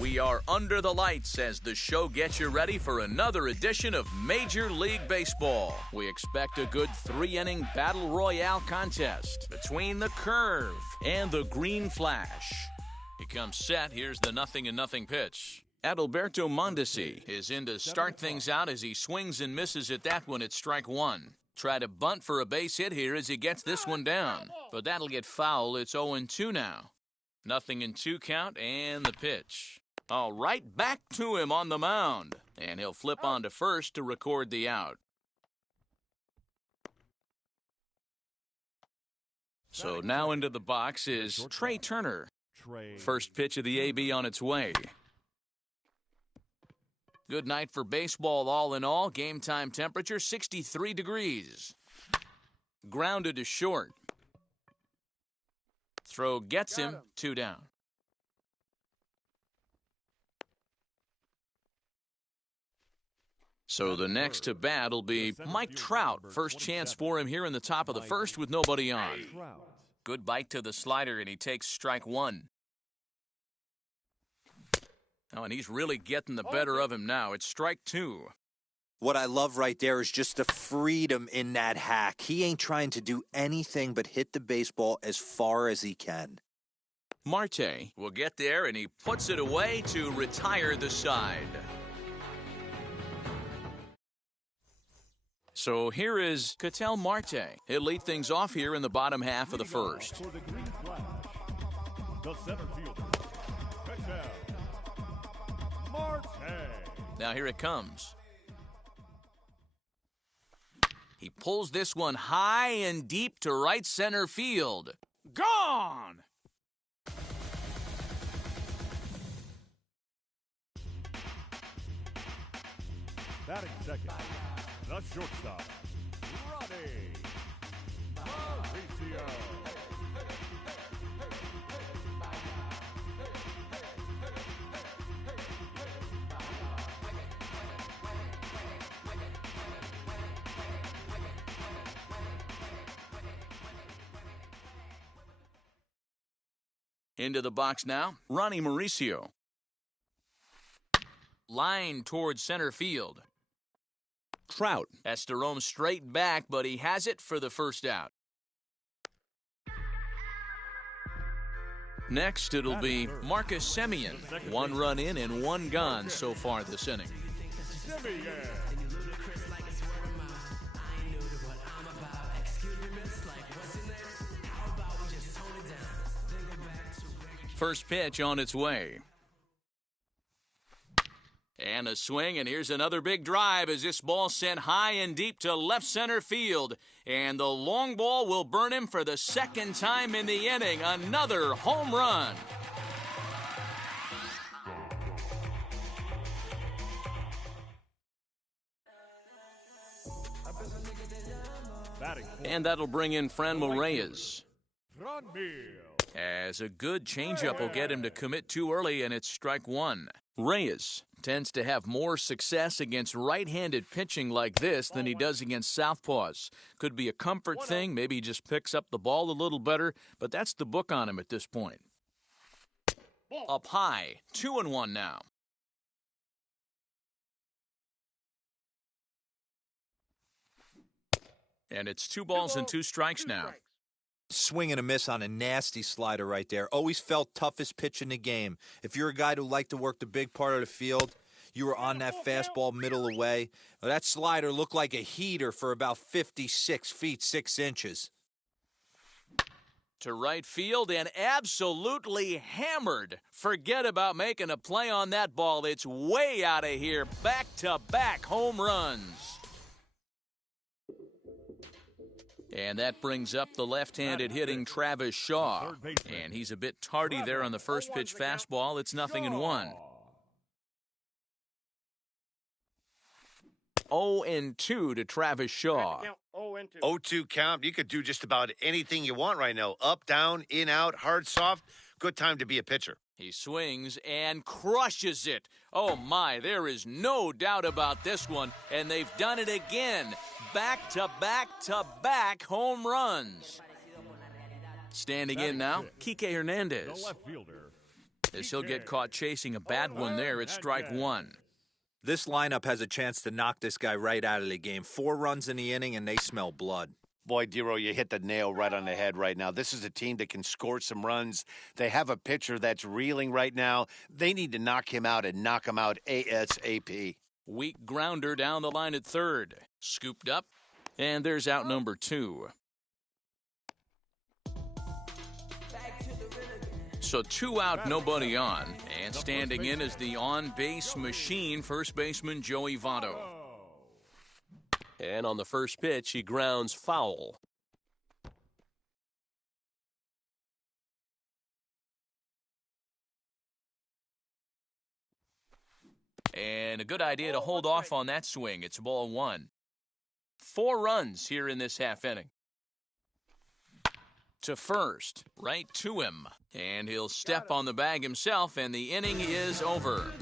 We are under the lights as the show gets you ready for another edition of Major League Baseball. We expect a good 3-inning battle royale contest between the curve and the green flash. He comes set. Here's the 0-0 pitch. Adalberto Mondesi is in to start things out as he swings and misses at that one at strike one. Try to bunt for a base hit here as he gets this one down. But that'll get foul. It's 0-2 now. 0-2 count and the pitch. All right, back to him on the mound. And he'll flip on to first to record the out. So now into the box is Trey Turner. First pitch of the AB on its way. Good night for baseball all in all. Game time temperature 63 degrees. Grounded to short. Throw gets him, 2 down. So the next to bat will be Mike Trout. First chance for him here in the top of the first with nobody on. Good bite to the slider, and he takes strike one. Oh, and he's really getting the better of him now. It's strike two. What I love right there is just the freedom in that hack. He ain't trying to do anything but hit the baseball as far as he can. Marte will get there, and he puts it away to retire the side. So here is Ketel Marte. He'll lead things off here in the bottom half of the first. For the green flash, the center fielder, Ketel Marte. Now here it comes. He pulls this one high and deep to right center field. Gone! Batting second, the shortstop, Ronnie Mauricio. Into the box now, Ronnie Mauricio. Line towards center field. Trout has to roam straight back, but he has it for the first out. Next, it'll be Marcus Semien. 1 run in and 1 gone so far this inning. First pitch on its way. And a swing, and here's another big drive as this ball sent high and deep to left center field. And the long ball will burn him for the second time in the inning. Another home run. And that'll bring in Franmil Reyes. As a good changeup will get him to commit too early, and it's strike one. Reyes tends to have more success against right-handed pitching like this than he does against southpaws. Could be a comfort thing. Maybe he just picks up the ball a little better, but that's the book on him at this point. Up high, 2-1 now. And it's 2 balls and 2 strikes now. Swing and a miss on a nasty slider right there. Always felt toughest pitch in the game. If you're a guy who liked to work the big part of the field, you were on that fastball middle away. Well, that slider looked like a heater for about 56 feet, 6 inches. To right field and absolutely hammered. Forget about making a play on that ball. It's way out of here. Back-to-back home runs. And that brings up the left-handed hitting Travis Shaw. And he's a bit tardy there on the first pitch fastball. It's 0-1. 0-2 to Travis Shaw. 0-2 count. You could do just about anything you want right now. Up, down, in, out, hard, soft. Good time to be a pitcher. He swings and crushes it. Oh, my, there is no doubt about this one. And they've done it again. Back-to-back-to-back home runs. Standing in now, Kike Hernandez. The left fielder, as he'll get caught chasing a bad one there at strike one. This lineup has a chance to knock this guy right out of the game. 4 runs in the inning, and they smell blood. Boy, Dero, you hit the nail right on the head right now. This is a team that can score some runs. They have a pitcher that's reeling right now. They need to knock him out and knock him out ASAP. Weak grounder down the line at third. Scooped up, and there's out number 2. So 2 out, nobody on. And standing in is the on-base machine, first baseman Joey Votto. And on the first pitch, he grounds foul. And a good idea to hold off on that swing. It's ball 1. 4 runs here in this half inning. To first, right to him. And he'll step on the bag himself, and the inning is over.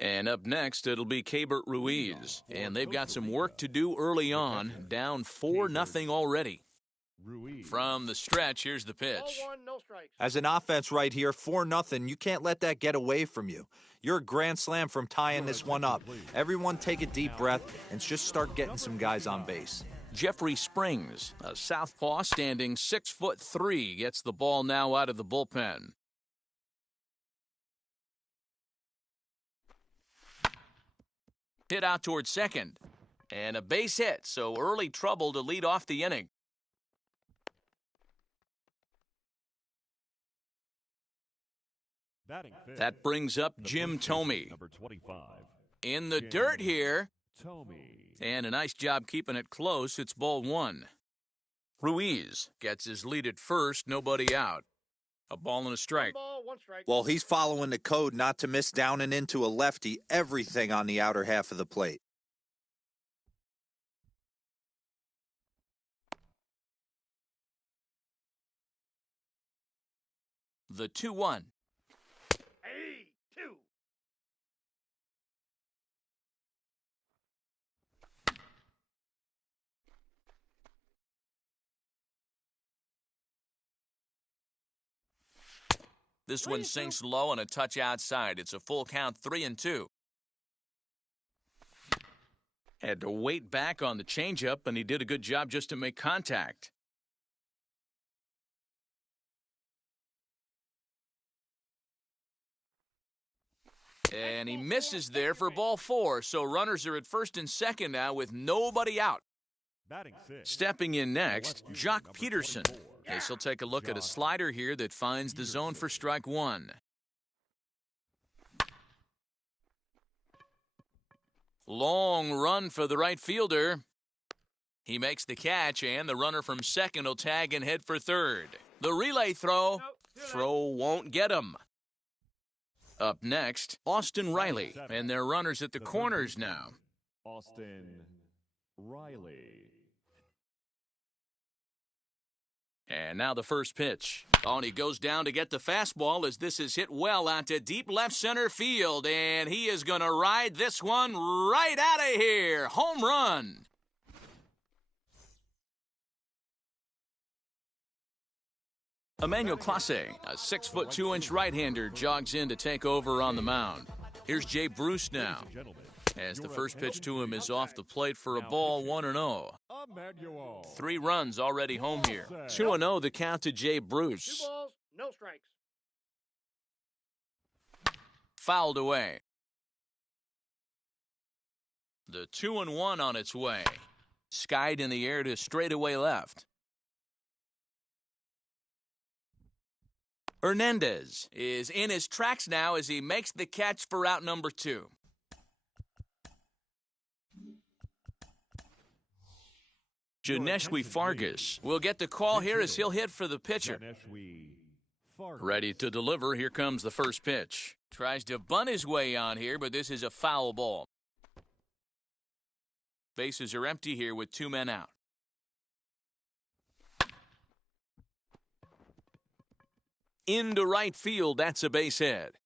And up next, it'll be Keibert Ruiz. And they've got some work to do early on, down 4-0 already. From the stretch, here's the pitch. Ball 1, no strikes. As an offense right here, 4-0, you can't let that get away from you. You're a grand slam from tying this one up. Everyone take a deep breath and just start getting some guys on base. Jeffrey Springs, a southpaw standing 6'3", gets the ball now out of the bullpen. Hit out towards second. And a base hit, so early trouble to lead off the inning. That brings up Jim Thome. Number 25. In the dirt here. And a nice job keeping it close. It's ball 1. Ruiz gets his lead at first, nobody out. A ball and a strike. Ball, 1 strike. Well, he's following the code not to miss down and into a lefty, everything on the outer half of the plate. The 2-1. Hey, 2. This one sinks low and a touch outside. It's a full count, 3-2. Had to wait back on the changeup, and he did a good job just to make contact. And he misses there for ball 4, so runners are at first and second now with nobody out. Stepping in next, Jock Peterson. As he'll take a look at a slider here that finds the zone for strike 1. Long run for the right fielder. He makes the catch, and the runner from second will tag and head for third. The relay throw. Throw won't get him. Up next, Austin Riley, and their runners at the corners now. Austin Riley. And now the first pitch. Oh, and he goes down to get the fastball as this is hit well out to deep left center field. And he is going to ride this one right out of here. Home run. Emmanuel Clase, a 6'2" right-hander, jogs in to take over on the mound. Here's Jay Bruce now, as the first pitch to him is off the plate for a ball, 1-0. 3 runs already home here. 2-0 the count to Jay 2 Bruce. balls, no strikes. Fouled away. The 2-1 on its way. Skied in the air to straightaway left. Hernandez is in his tracks now as he makes the catch for out number 2. Janeshwi Fargas will get the call here as he'll hit for the pitcher. Ready to deliver, here comes the first pitch. Tries to bunt his way on here, but this is a foul ball. Bases are empty here with 2 men out. Into right field, that's a base hit.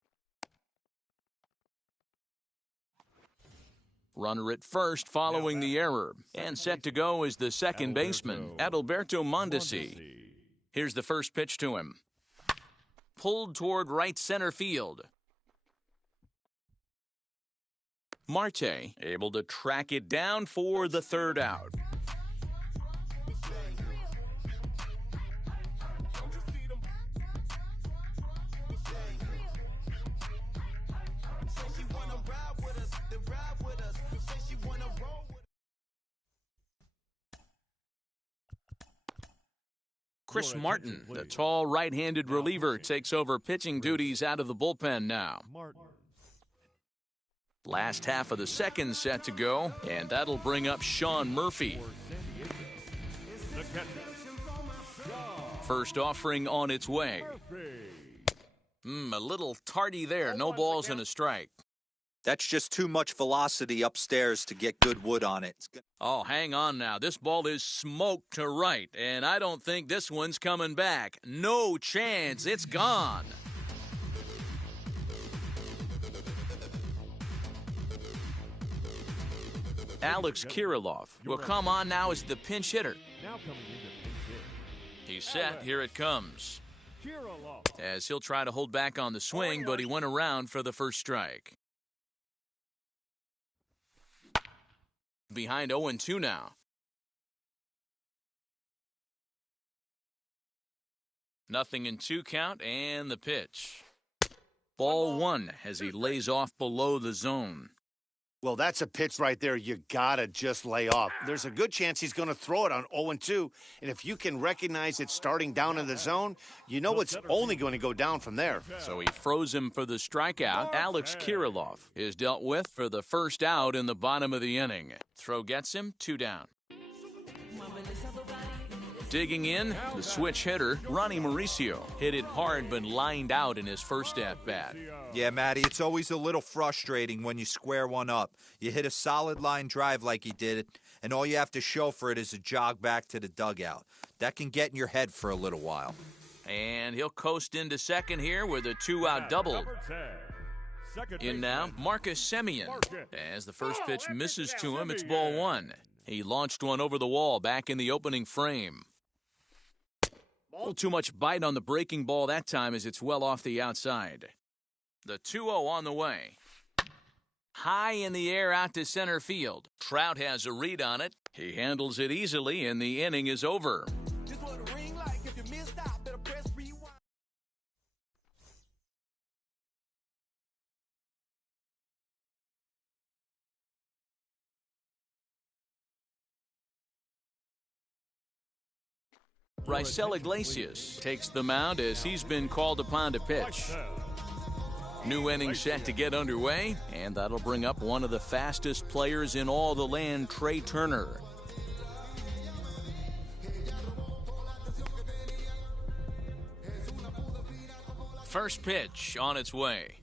Runner at first following the error. And set to go is the second baseman, Adalberto Mondesi. Here's the first pitch to him. Pulled toward right center field. Marte able to track it down for the third out. Chris Martin, the tall right-handed reliever, takes over pitching duties out of the bullpen now. Last half of the second set to go, and that'll bring up Sean Murphy. First offering on its way. A little tardy there. No balls and a strike. That's just too much velocity upstairs to get good wood on it. Oh, hang on now. This ball is smoked to right, and I don't think this one's coming back. No chance. It's gone. Alex Kirilloff will come on now as the pinch hitter. He's set. Here it comes. As he'll try to hold back on the swing, but he went around for the first strike. Behind 0-2 now. Nothing in 2 count, and the pitch. Ball 1 as he lays off below the zone. Well, that's a pitch right there you gotta just lay off. There's a good chance he's going to throw it on 0-2, and if you can recognize it starting down in the zone, you know it's only going to go down from there. So he froze him for the strikeout. Alex Kirilloff is dealt with for the first out in the bottom of the inning. Throw gets him, 2 down. Digging in, the switch hitter, Ronnie Mauricio, hit it hard but lined out in his first at-bat. Yeah, Matty, it's always a little frustrating when you square one up. You hit a solid line drive like he did, and all you have to show for it is a jog back to the dugout. That can get in your head for a little while. And he'll coast into second here with a 2-out double. In now, Marcus Semien. As the first pitch misses to him, it's ball 1. He launched one over the wall back in the opening frame. A little too much bite on the breaking ball that time as it's well off the outside. The 2-0 on the way. High in the air out to center field. Trout has a read on it. He handles it easily, and the inning is over. Raisel Iglesias takes the mound as he's been called upon to pitch. New inning set to get underway, and that'll bring up one of the fastest players in all the land, Trey Turner. First pitch on its way.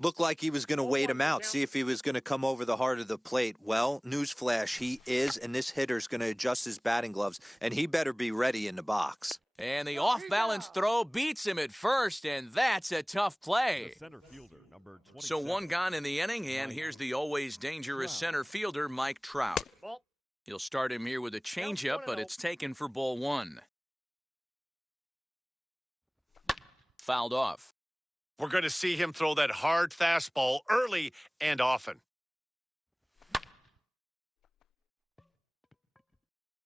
Looked like he was going to wait him out, see if he was going to come over the heart of the plate. Well, newsflash, he is, and this hitter's going to adjust his batting gloves, and he better be ready in the box. And the off-balance throw beats him at first, and that's a tough play. So 1 gone in the inning, and here's the always dangerous center fielder, Mike Trout. He'll start him here with a changeup, but it's taken for ball 1. Fouled off. We're going to see him throw that hard fastball early and often.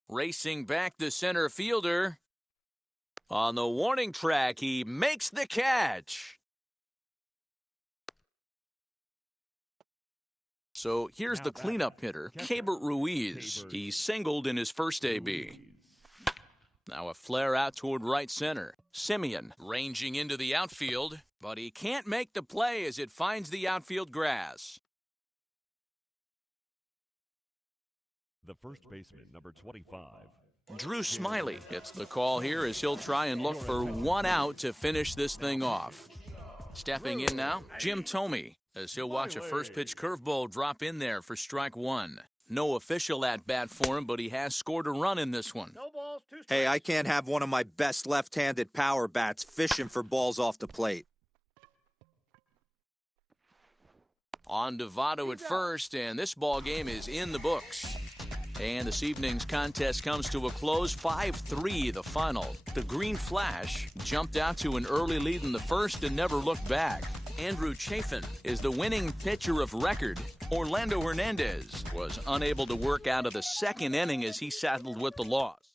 Racing back the center fielder. On the warning track, he makes the catch. So here's the cleanup hitter, Keibert Ruiz. He singled in his first AB. Now a flare out toward right center. Semien ranging into the outfield, but he can't make the play as it finds the outfield grass. The first baseman, number 25. Drew Smiley gets the call here as he'll try and look for 1 out to finish this thing off. Stepping in now, Jim Thome, as he'll watch a first pitch curveball drop in there for strike 1. No official at-bat for him, but he has scored a run in this one. Hey, I can't have one of my best left-handed power bats fishing for balls off the plate. On to Votto at first, and this ball game is in the books. And this evening's contest comes to a close, 5-3 the final. The Green Flash jumped out to an early lead in the first and never looked back. Andrew Chafin is the winning pitcher of record. Orlando Hernandez was unable to work out of the second inning as he saddled with the loss.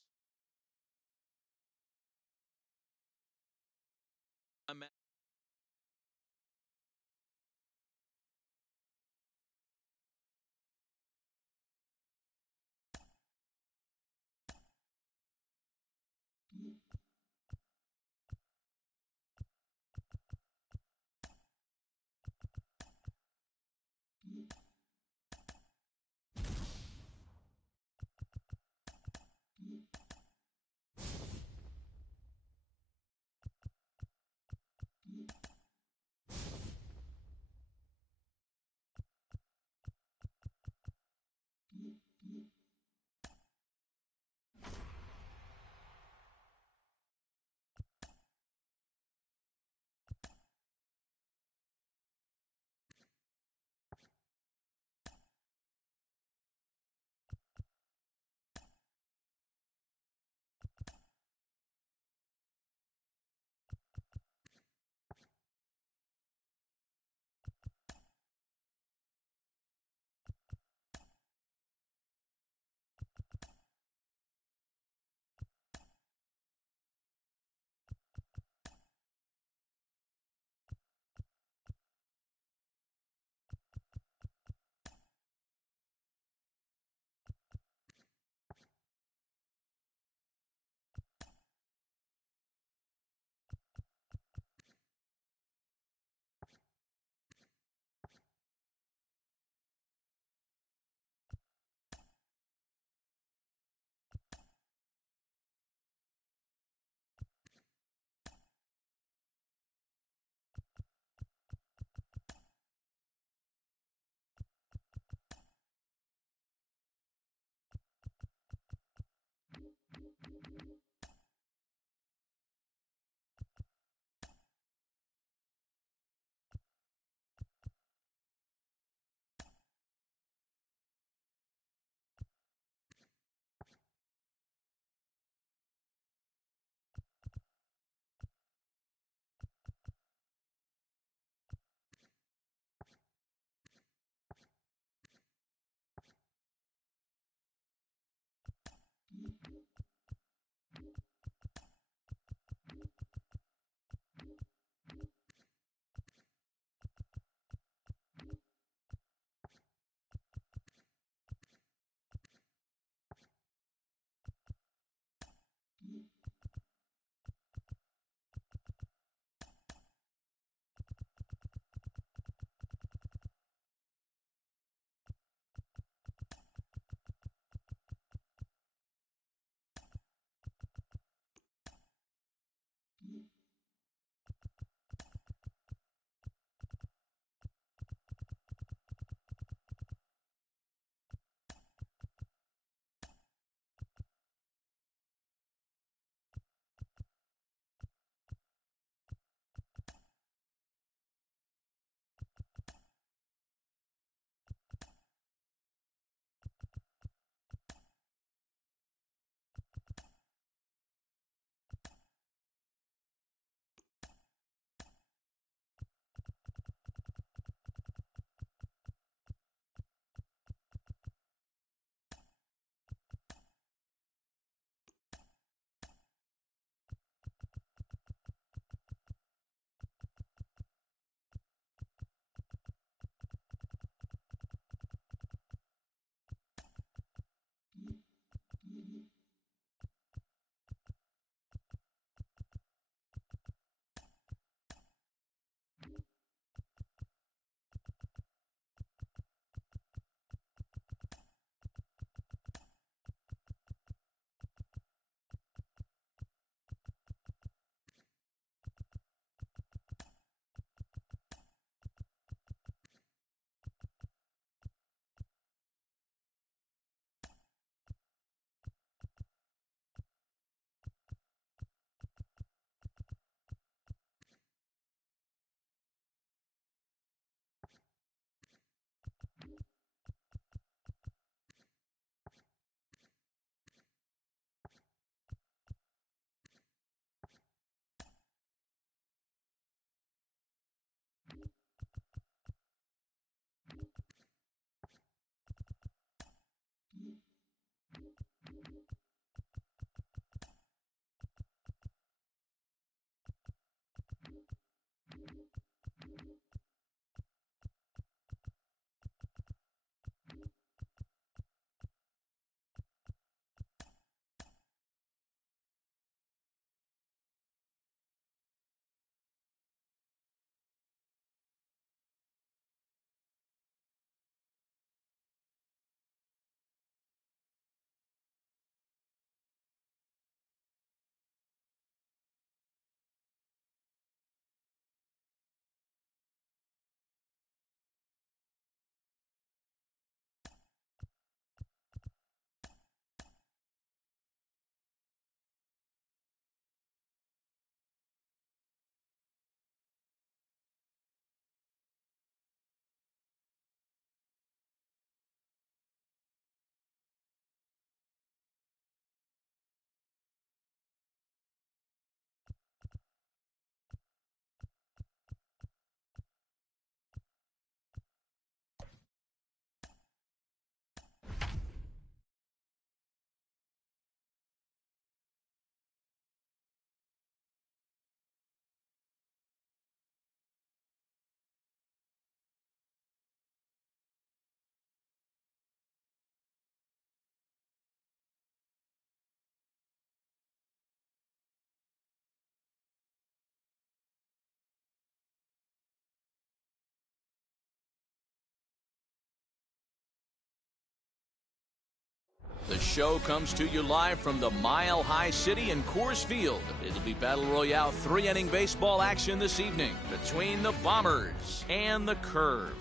The show comes to you live from the Mile High City in Coors Field. It'll be Battle Royale 3-inning baseball action this evening between the Bombers and the Curve.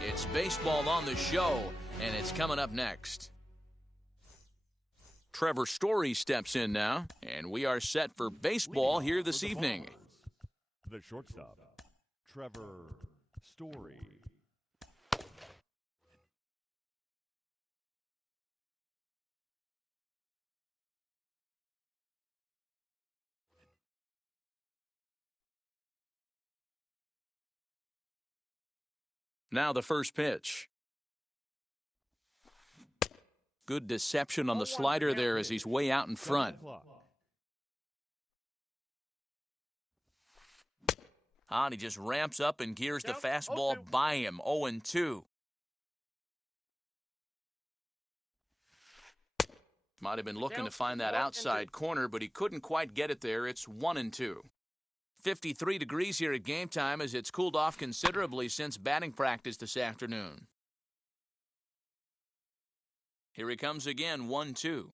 It's baseball on the show, and it's coming up next. Trevor Story steps in now, and we are set for baseball here this evening. The shortstop, Trevor Story. Now the first pitch. Good deception on the slider there as he's way out in front. And he just ramps up and gears the fastball by him. 0-2. Might have been looking to find that outside corner, but he couldn't quite get it there. It's 1-2. 53 degrees here at game time as it's cooled off considerably since batting practice this afternoon. Here he comes again, 1-2.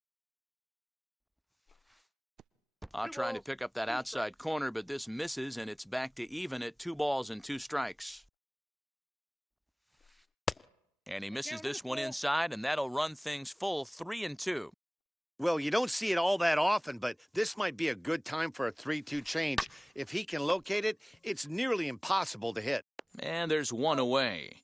Trying to pick up that outside corner, but this misses, and it's back to even at 2 balls and 2 strikes. And he misses this one inside, and that'll run things full 3-2. Well, you don't see it all that often, but this might be a good time for a 3-2 change. If he can locate it, it's nearly impossible to hit. And there's one away.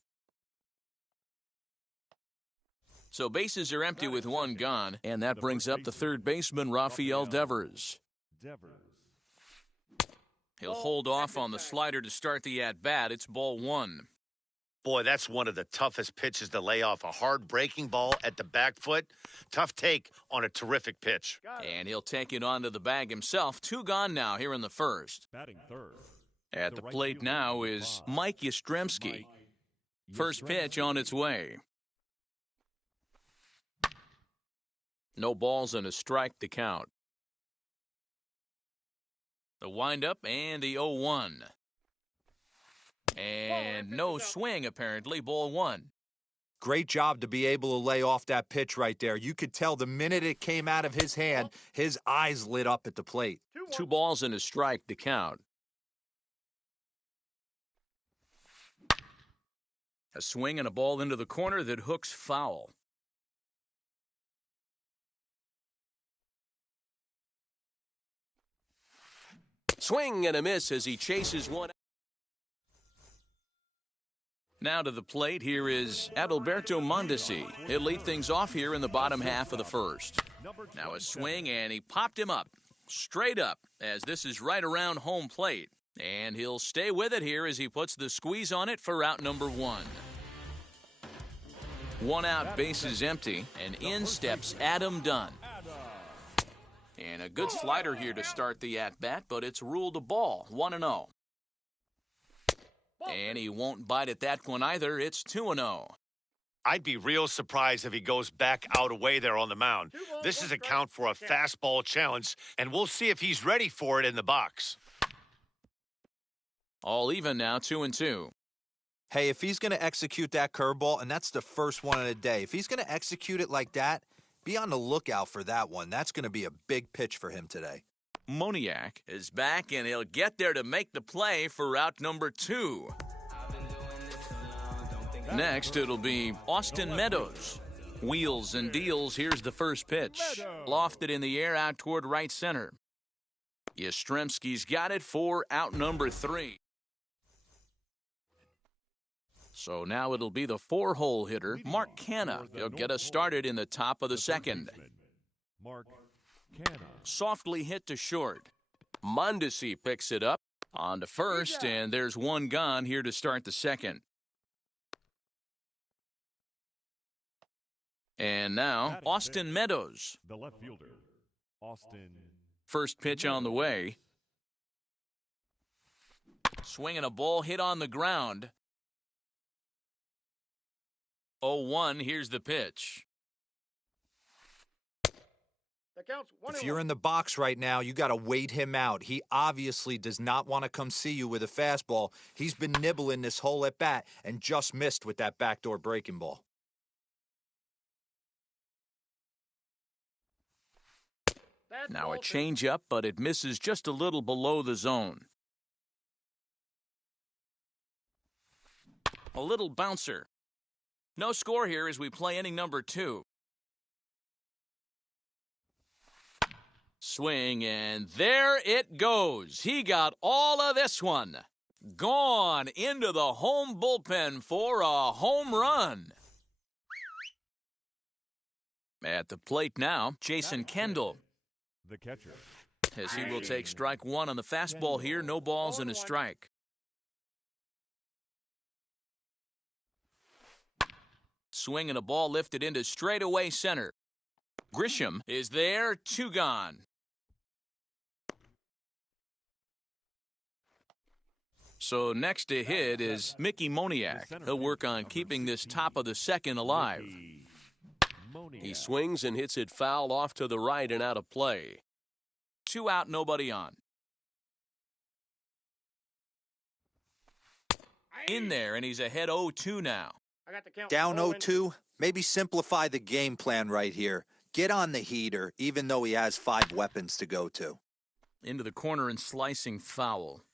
So bases are empty with one gone, and that brings up the third baseman, Rafael Devers. He'll hold off on the slider to start the at-bat. It's ball 1. Boy, that's one of the toughest pitches to lay off. A hard breaking ball at the back foot. Tough take on a terrific pitch. And he'll take it onto the bag himself. 2 gone now here in the first. Batting third. At the plate now is Mike Yastrzemski. First pitch on its way. No balls and a strike to count. The windup and the 0-1. And no swing, apparently. Ball 1. Great job to be able to lay off that pitch right there. You could tell the minute it came out of his hand, his eyes lit up at the plate. 2 balls and a strike to count. A swing and a ball into the corner that hooks foul. Swing and a miss as he chases one. Now to the plate, here is Adalberto Mondesi. He'll lead things off here in the bottom half of the first. Now a swing, and he popped him up, straight up, as this is right around home plate. And he'll stay with it here as he puts the squeeze on it for out number 1. 1 out, bases empty, and in steps Adam Dunn. And a good slider here to start the at-bat, but it's ruled a ball, 1-0. And he won't bite at that one either. It's 2-0. I'd be real surprised if he goes back out away there on the mound. This is a count for a fastball challenge, and we'll see if he's ready for it in the box. All even now, 2-2. Hey, if he's going to execute that curveball, and that's the first one of the day, if he's going to execute it like that, be on the lookout for that one. That's going to be a big pitch for him today. Moniak is back, and he'll get there to make the play for out number 2. Next, it'll be Austin Meadows. Wheels and deals. Here's the first pitch. Lofted in the air out toward right center. Yastrzemski's got it for out number 3. So now it'll be the 4-hole hitter, Mark Canha. He'll get us started in the top of the second. Mark Canha. Softly hit to short. Mondesi picks it up on to first, and there's 1 gone here to start the second. And now, Austin Meadows. The left fielder, Austin. First pitch on the way. Swinging a ball hit on the ground. 0-1, here's the pitch. The count's 1-1. If you're in the box right now, you got to wait him out. He obviously does not want to come see you with a fastball. He's been nibbling this whole at bat and just missed with that backdoor breaking ball. That's Now ball a two. changeup, but it misses just a little below the zone. A little bouncer. No score here as we play inning number 2. Swing, and there it goes. He got all of this one. Gone into the home bullpen for a home run. At the plate now, Jason Kendall, The catcher. as he will take strike 1 on the fastball here. No balls and a strike. Swing and a ball lifted into straightaway center. Grisham is there, 2 gone. So next to hit is Mickey Moniak. He'll work on keeping this top of the second alive. He swings and hits it foul off to the right and out of play. 2 out, nobody on. In there, and he's ahead 0-2 now. I got the count. Down 0-2. 0-2, maybe simplify the game plan right here. Get on the heater, even though he has 5 weapons to go to. Into the corner and slicing foul.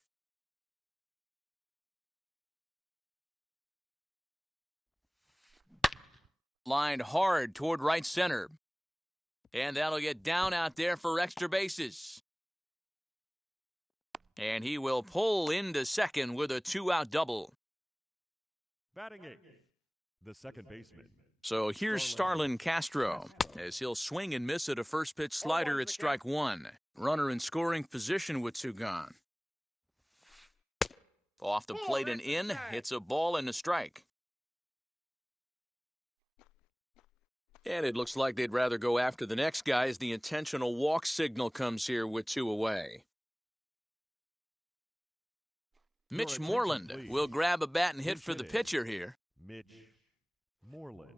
Lined hard toward right center. And that'll get down out there for extra bases. And he will pull into second with a 2-out double. Batting 8th, the second baseman. So here's Starlin Castro as he'll swing and miss at a first pitch slider at strike 1. Runner in scoring position with 2 gone. Off the plate and in, it's a ball and a strike. And it looks like they'd rather go after the next guy as the intentional walk signal comes here with 2 away. Mitch Moreland will grab a bat and hit for the pitcher here. Mitch Moreland.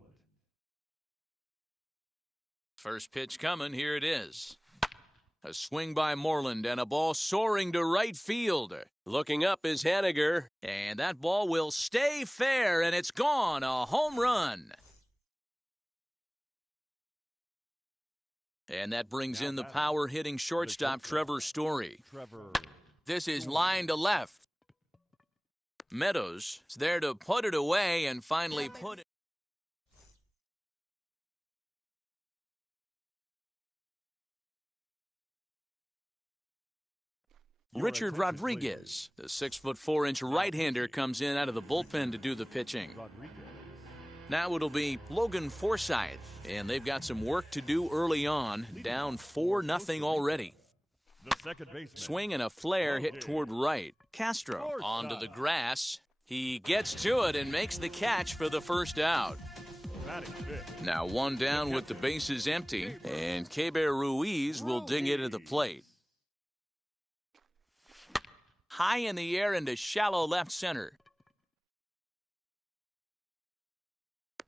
First pitch coming, here it is. A swing by Moreland and a ball soaring to right field. Looking up is Haniger. And that ball will stay fair, and it's gone. A home run. And that brings in the power-hitting shortstop, Trevor Story. This is line to left. Meadows is there to put it away and finally put it. Richard Rodriguez, the 6'4" right-hander, comes in out of the bullpen to do the pitching. Now it'll be Logan Forsythe, and they've got some work to do early on, down 4-0 already. The second baseman. Swing and a flare hit toward right. Castro onto the grass. He gets to it and makes the catch for the first out. Batting 5th. Now 1 down with the bases empty, and Keber Ruiz will dig into the plate. High in the air into shallow left center.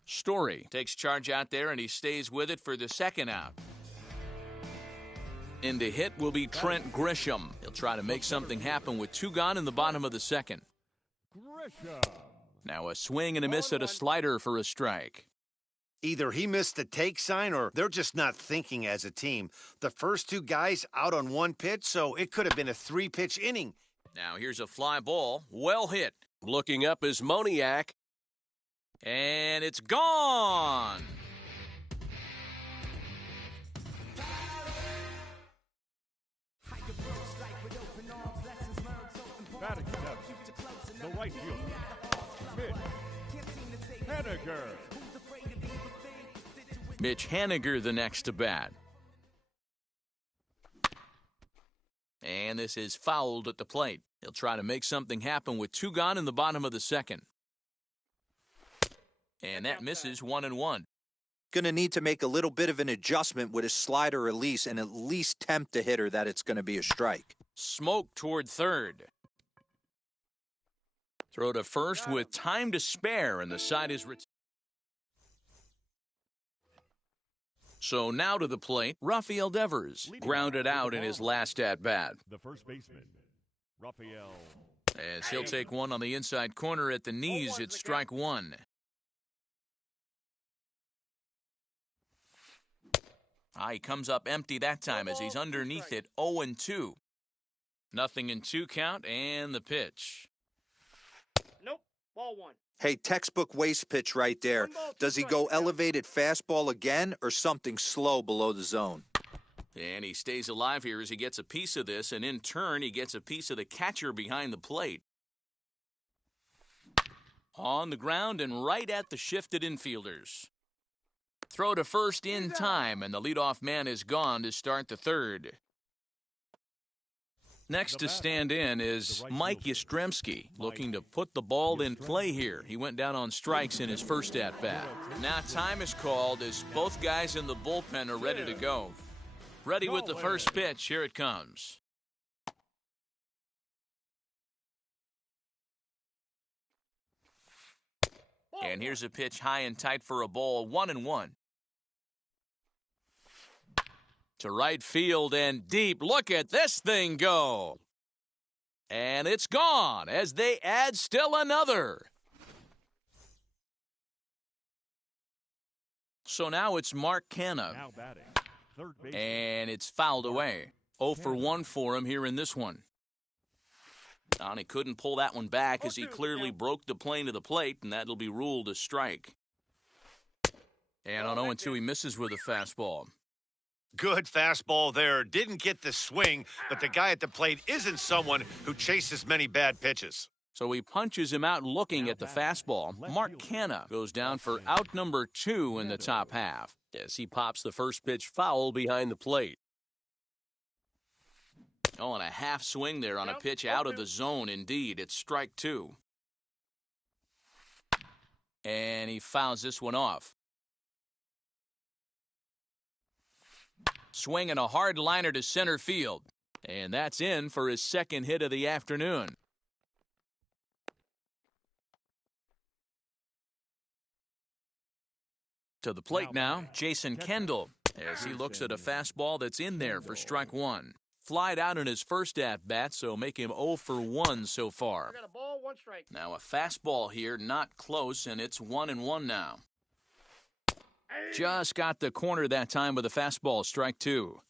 Story takes charge out there, and he stays with it for the second out. In to hit will be Trent Grisham. He'll try to make something happen with 2 gone in the bottom of the second. Grisham. Now a swing and a miss at a slider for a strike. Either he missed the take sign or they're just not thinking as a team. The first 2 guys out on 1 pitch, so it could have been a 3-pitch inning. Now here's a fly ball. Well hit. Looking up is Moniak. And it's gone. Batting 7th, the right fielder. Mitch Haniger. Mitch Haniger the next to bat. And this is fouled at the plate. He'll try to make something happen with 2 gone in the bottom of the second. And that misses 1-1. Going to need to make a little bit of an adjustment with his slider release and at least tempt the hitter that it's going to be a strike. Smoke toward third. Throw to first with time to spare, and the side is So now to the plate, Rafael Devers, grounded out in his last at-bat. The first baseman, Rafael. As he'll take one on the inside corner at the knees, it's strike one. He comes up empty that time as he's underneath it, 0-2. Nothing in 2 count, and the pitch. Nope. Ball one. Hey, textbook waste pitch right there. Does he go elevated fastball again or something slow below the zone? And he stays alive here as he gets a piece of this, and in turn, he gets a piece of the catcher behind the plate. On the ground and right at the shifted infielders. Throw to first in time, and the leadoff man is gone to start the third. Next to stand in is Mike Yastrzemski, looking to put the ball in play here. He went down on strikes in his first at-bat. Now time is called as both guys in the bullpen are ready to go. Ready with the first pitch. Here it comes. And here's a pitch high and tight for a ball, 1-1. To right field and deep. Look at this thing go. And it's gone as they add still another. So now it's Mark Canha. Now batting, third baseman. And it's fouled away. 0 for 1 for him here in this one. And he couldn't pull that one back as he clearly broke the plane of the plate, and that'll be ruled a strike. And on 0-2, he misses with a fastball. Good fastball there. Didn't get the swing, but the guy at the plate isn't someone who chases many bad pitches. So he punches him out looking at the fastball. Mark Canha goes down for out number 2 in the top half as he pops the first pitch foul behind the plate. Oh, and a half swing there on a pitch out of the zone. Indeed, it's strike 2. And he fouls this one off. Swinging a hard liner to center field. And that's in for his second hit of the afternoon. To the plate now, Jason Kendall, as he looks at a fastball that's in there for strike 1. Flied out in his first at-bat, so make him 0 for 1 so far. I got a ball, 1 strike. Now a fastball here, not close, and it's 1-1 now. Just got the corner that time with a fastball, strike 2.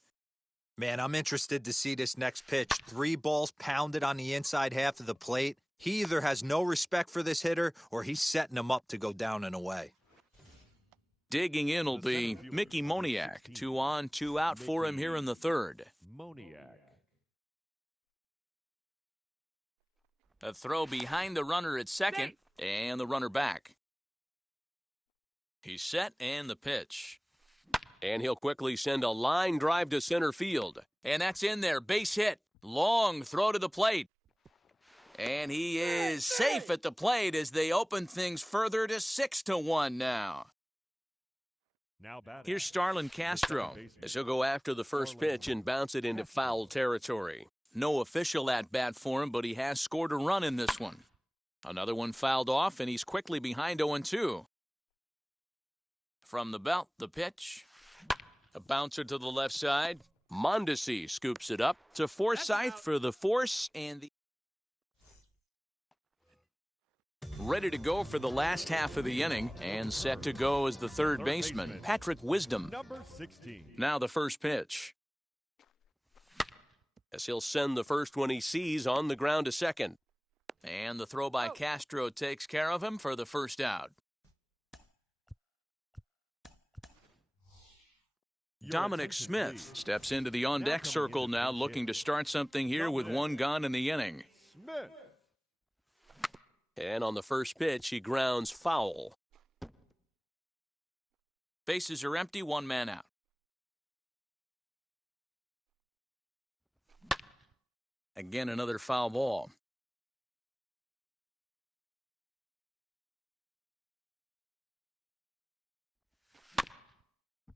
Man, I'm interested to see this next pitch. 3 balls pounded on the inside half of the plate. He either has no respect for this hitter or he's setting him up to go down and away. Digging in will be Mickey Moniak. 2 on, 2 out for him here in the third. Moniak. A throw behind the runner at second, and the runner back. He's set, and the pitch. And he'll quickly send a line drive to center field. And that's in there, base hit. Long throw to the plate. And he is safe at the plate as they open things further to 6-1 now. Now batting. Here's Starlin Castro As he'll go after the first pitch and bounce it into foul territory. No official at-bat for him, but he has scored a run in this one. Another one fouled off, and he's quickly behind 0-2. From the belt, the pitch. A bouncer to the left side. Mondesi scoops it up. To Forsythe for the force, and the ready to go for the last half of the inning, and set to go as the third baseman, Patrick Wisdom. Number 16. Now the first pitch. As he'll send the first one he sees on the ground to second. And the throw by Castro takes care of him for the first out. Dominic Smith steps into the on-deck circle now, looking to start something here with 1 gone in the inning. Smith. And on the first pitch, he grounds foul. Bases are empty, 1 man out. Again, another foul ball.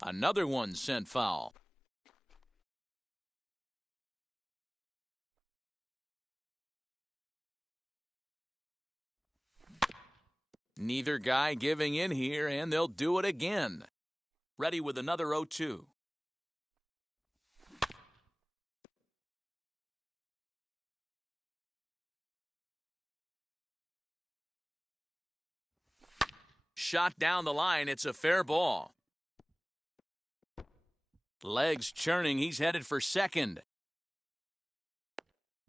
Another one sent foul. Neither guy giving in here, and they'll do it again. Ready with another 0-2. Shot down the line. It's a fair ball. Legs churning. He's headed for second.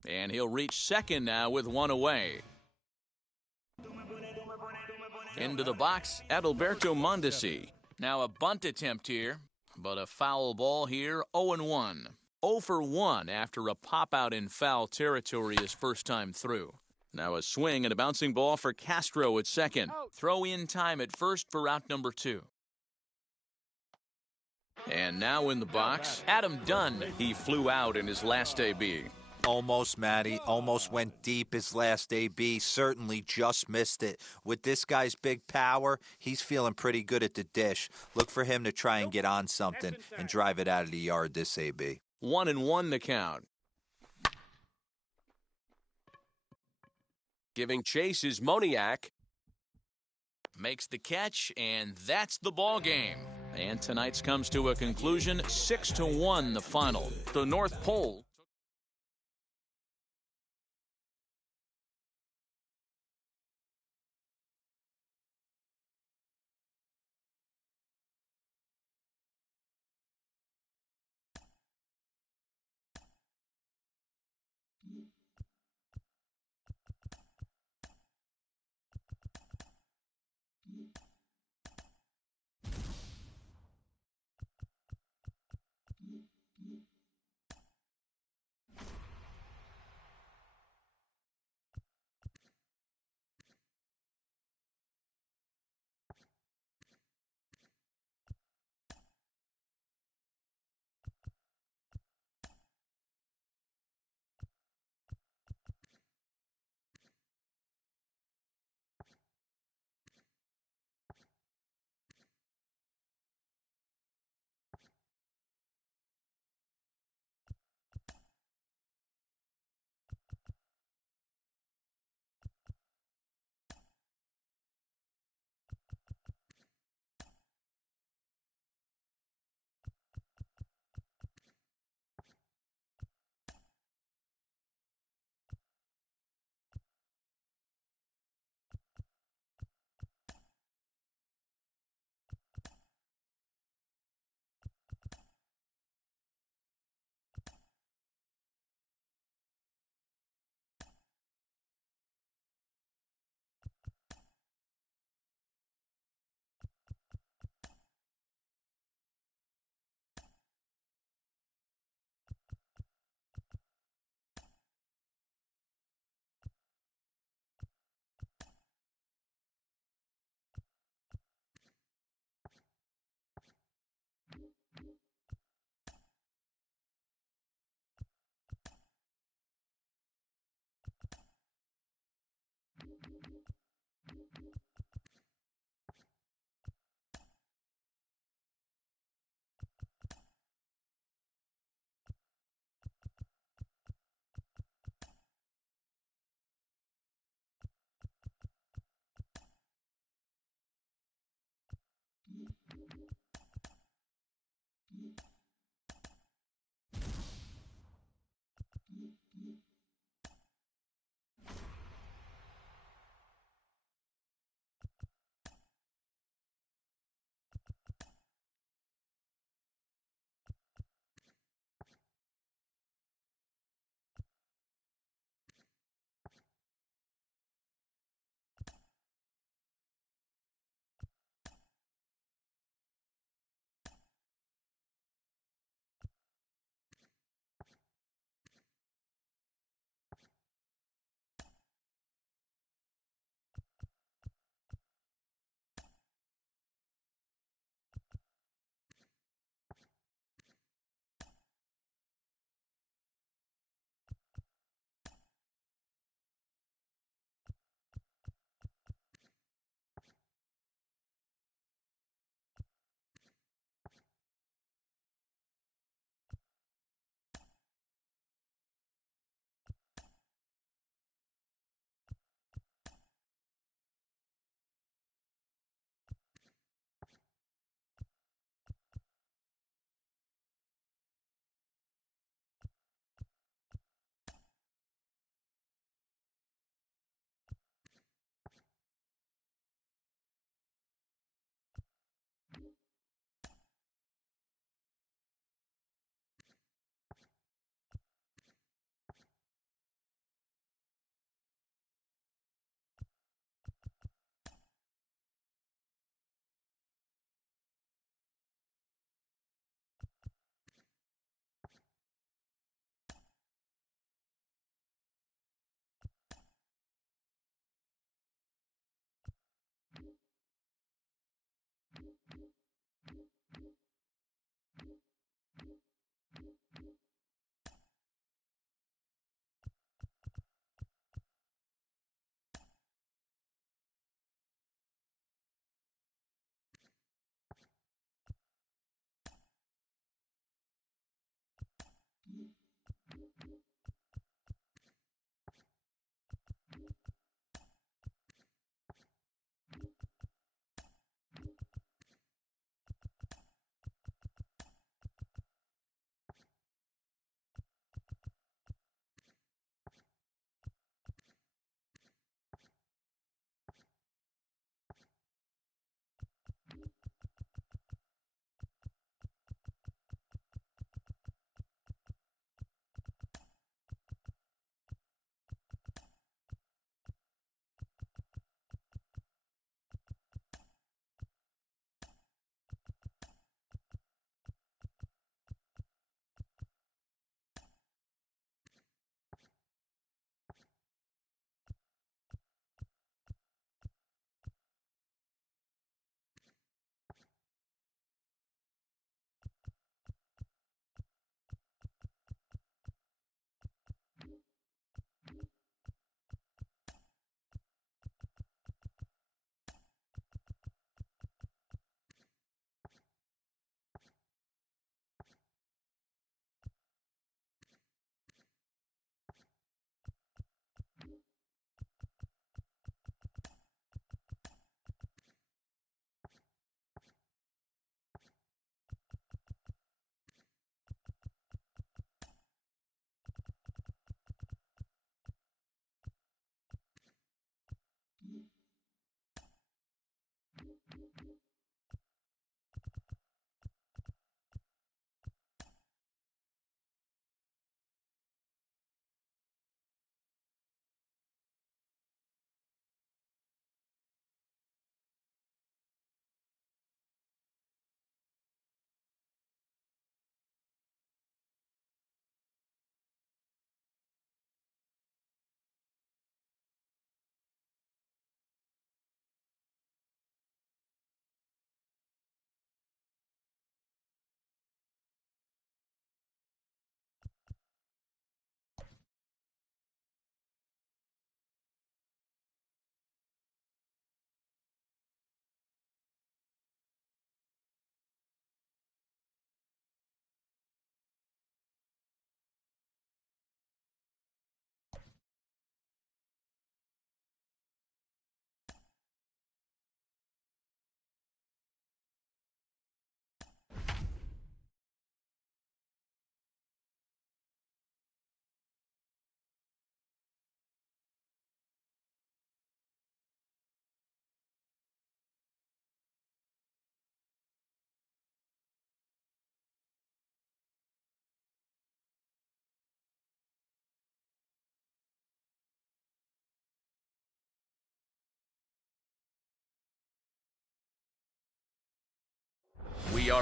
And he'll reach second now with one away. Into the box, Adalberto Mondesi. Now a bunt attempt here, but a foul ball here, 0-1. 0 for 1 after a pop-out in foul territory his first time through. Now a swing and a bouncing ball for Castro at second. Throw in time at first for out number 2. And now in the box, Adam Dunn. He flew out in his last AB. Almost, Matty. Almost went deep his last AB. Certainly just missed it. With this guy's big power, he's feeling pretty good at the dish. Look for him to try and get on something and drive it out of the yard this AB. 1-1 the count. Giving chase is Moniak. Makes the catch, and that's the ball game. And tonight's comes to a conclusion, 6-1 the final. The North Pole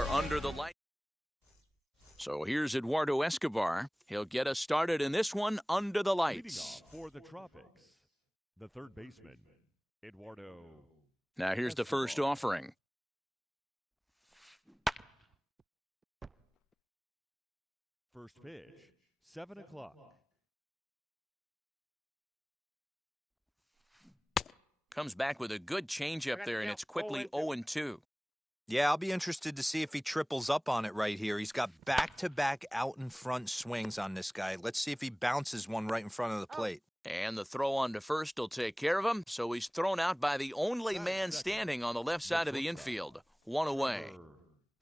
are under the light. So here's Eduardo Escobar. He'll get us started in this one under the Leading lights. off for the Tropics, the third baseman, Eduardo. Now here's the first offering. First pitch, 7 o'clock. Comes back with a good changeup there, and it's quickly 0-2. Yeah, I'll be interested to see if he triples up on it right here. He's got back-to-back out-in-front swings on this guy. Let's see if he bounces one right in front of the plate. And the throw on to first will take care of him, so he's thrown out by the only man standing on the left side of the infield. One away.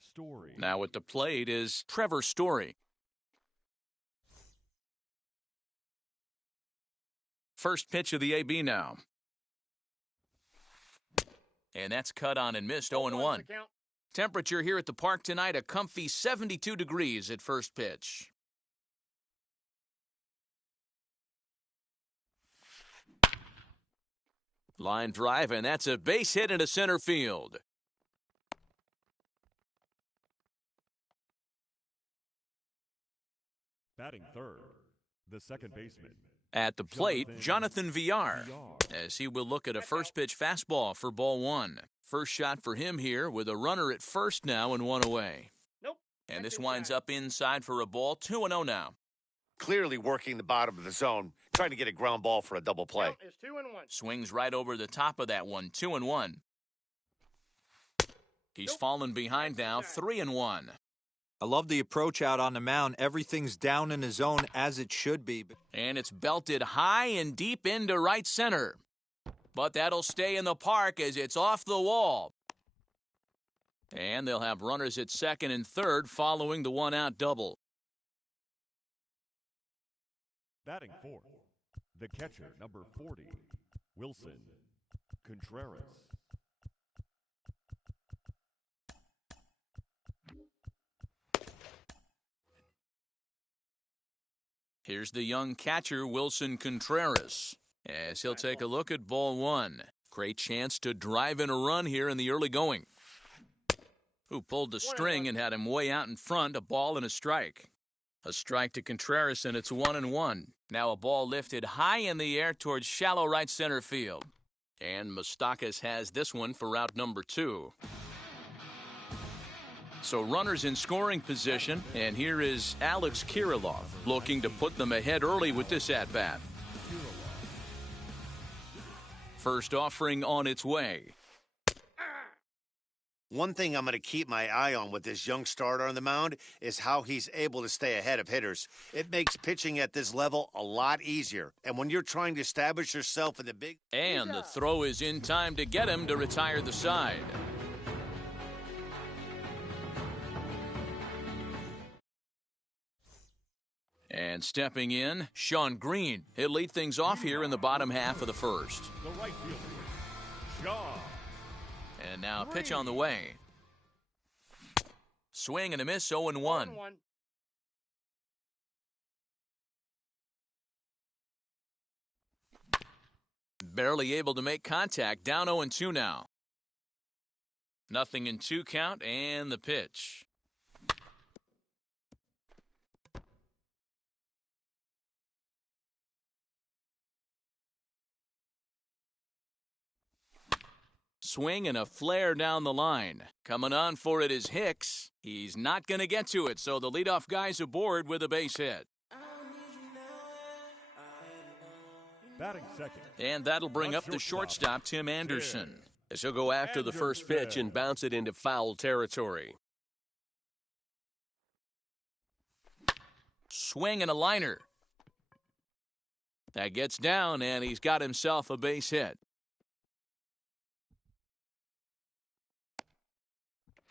Story. Now at the plate is Trevor Story. First pitch of the AB now. And that's cut on and missed, 0-1. Temperature here at the park tonight, a comfy 72 degrees at first pitch. Line drive, and that's a base hit into center field. Batting third, the second baseman. At the plate, Jonathan Villar, as he will look at a first pitch fastball for ball one. First shot for him here with a runner at first now and one away. Nope. And this winds up inside for a ball, 2-0 now. Clearly working the bottom of the zone, trying to get a ground ball for a double play. Count is 2-1. Swings right over the top of that one, 2-1. He's fallen behind now, 3-1. I love the approach out on the mound. Everything's down in the zone as it should be. And it's belted high and deep into right center. But that'll stay in the park as it's off the wall. And they'll have runners at second and third following the one-out double. Batting fourth, the catcher, number 40, Wilson Contreras. Here's the young catcher, Wilson Contreras, as he'll take a look at ball one. Great chance to drive in a run here in the early going. Who pulled the string and had him way out in front, a ball and a strike. A strike to Contreras, and it's 1-1. Now a ball lifted high in the air towards shallow right center field. And Moustakas has this one for route number 2. So runners in scoring position, and here is Alex Kirilov looking to put them ahead early with this at-bat. First offering on its way. One thing I'm going to keep my eye on with this young starter on the mound is how he's able to stay ahead of hitters. It makes pitching at this level a lot easier. And when you're trying to establish yourself in the big... And the throw is in time to get him to retire the side. And stepping in, Sean Green. He'll lead things off here in the bottom half of the first. The right fielder, Shaw. And now a pitch on the way. Swing and a miss, 0-1. 1-1. Barely able to make contact, down 0-2 now. 0-2 count, and the pitch. Swing and a flare down the line. Coming on for it is Hicks. He's not going to get to it, so the leadoff guy's aboard with a base hit. Batting second. And that'll bring up the shortstop, Tim Anderson. As he'll go after the first pitch and bounce it into foul territory. Swing and a liner. That gets down, and he's got himself a base hit.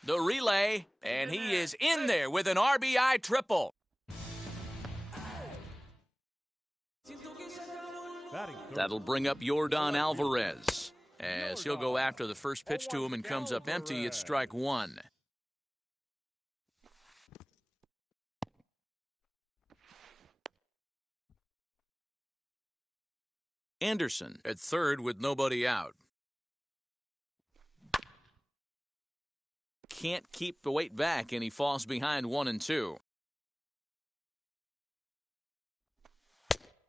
The relay, and he is in there with an RBI triple. That'll bring up Yordan Alvarez, as he'll go after the first pitch to him and comes up empty. It's strike one. Anderson at third with nobody out. can't keep the weight back, and he falls behind 1-2.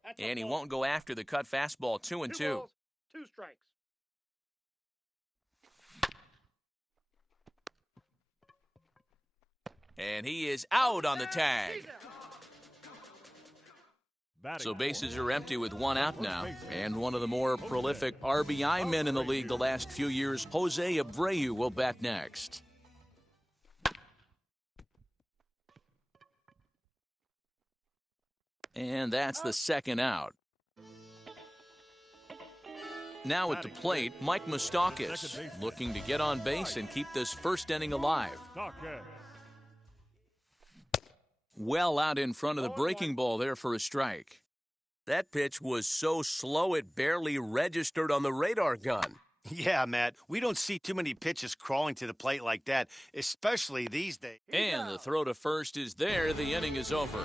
That's a And he ball. won't go after the cut fastball, 2-2. 2 balls, 2 strikes. And he is out on the He's tag. out. So bases are empty with 1 out now. And one of the more prolific RBI men in the league the last few years, Jose Abreu, will bat next. And that's the 2nd out. Now at the plate, Mike Moustakas, looking to get on base and keep this first inning alive. Well out in front of the breaking ball there for a strike. That pitch was so slow it barely registered on the radar gun. Yeah, Matt, we don't see too many pitches crawling to the plate like that, especially these days. And the throw to first is there. The inning is over.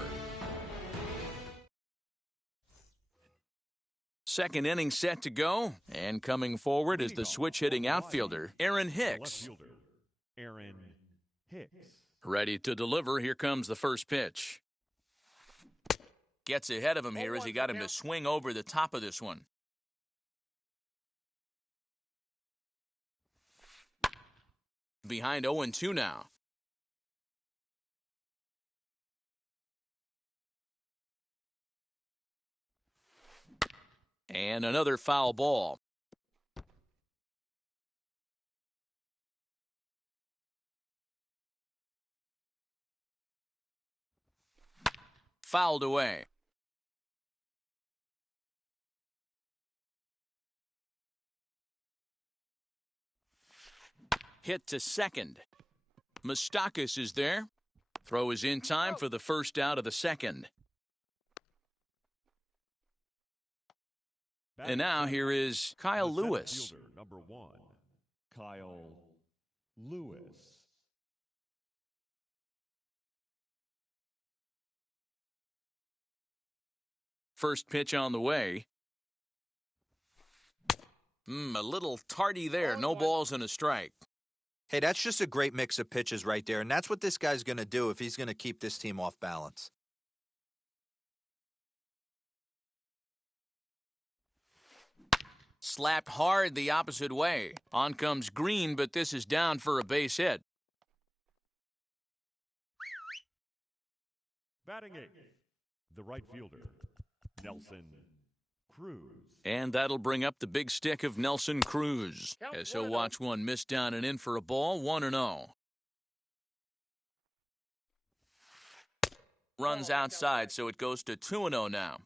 Second inning set to go, and coming forward is the switch-hitting outfielder, Aaron Hicks. Aaron Hicks. Ready to deliver. Here comes the first pitch. Gets ahead of him here as he got him to swing over the top of this one. Behind 0-2 now. And another foul ball. Fouled away. Hit to second. Moustakas is there. Throw is in time for the first out of the second. And now here is Kyle Lewis. Number 1, Kyle Lewis. First pitch on the way. A little tardy there. No balls and a strike. Hey, that's just a great mix of pitches right there, and that's what this guy's going to do if he's going to keep this team off balance. Slapped hard the opposite way. On comes Green, but this is down for a base hit. Batting 8th, the right fielder, Nelson Cruz. And that'll bring up the big stick of Nelson Cruz, as he'll watch one miss down and in for a ball, 1-0. Runs outside, so it goes to 2-0 now.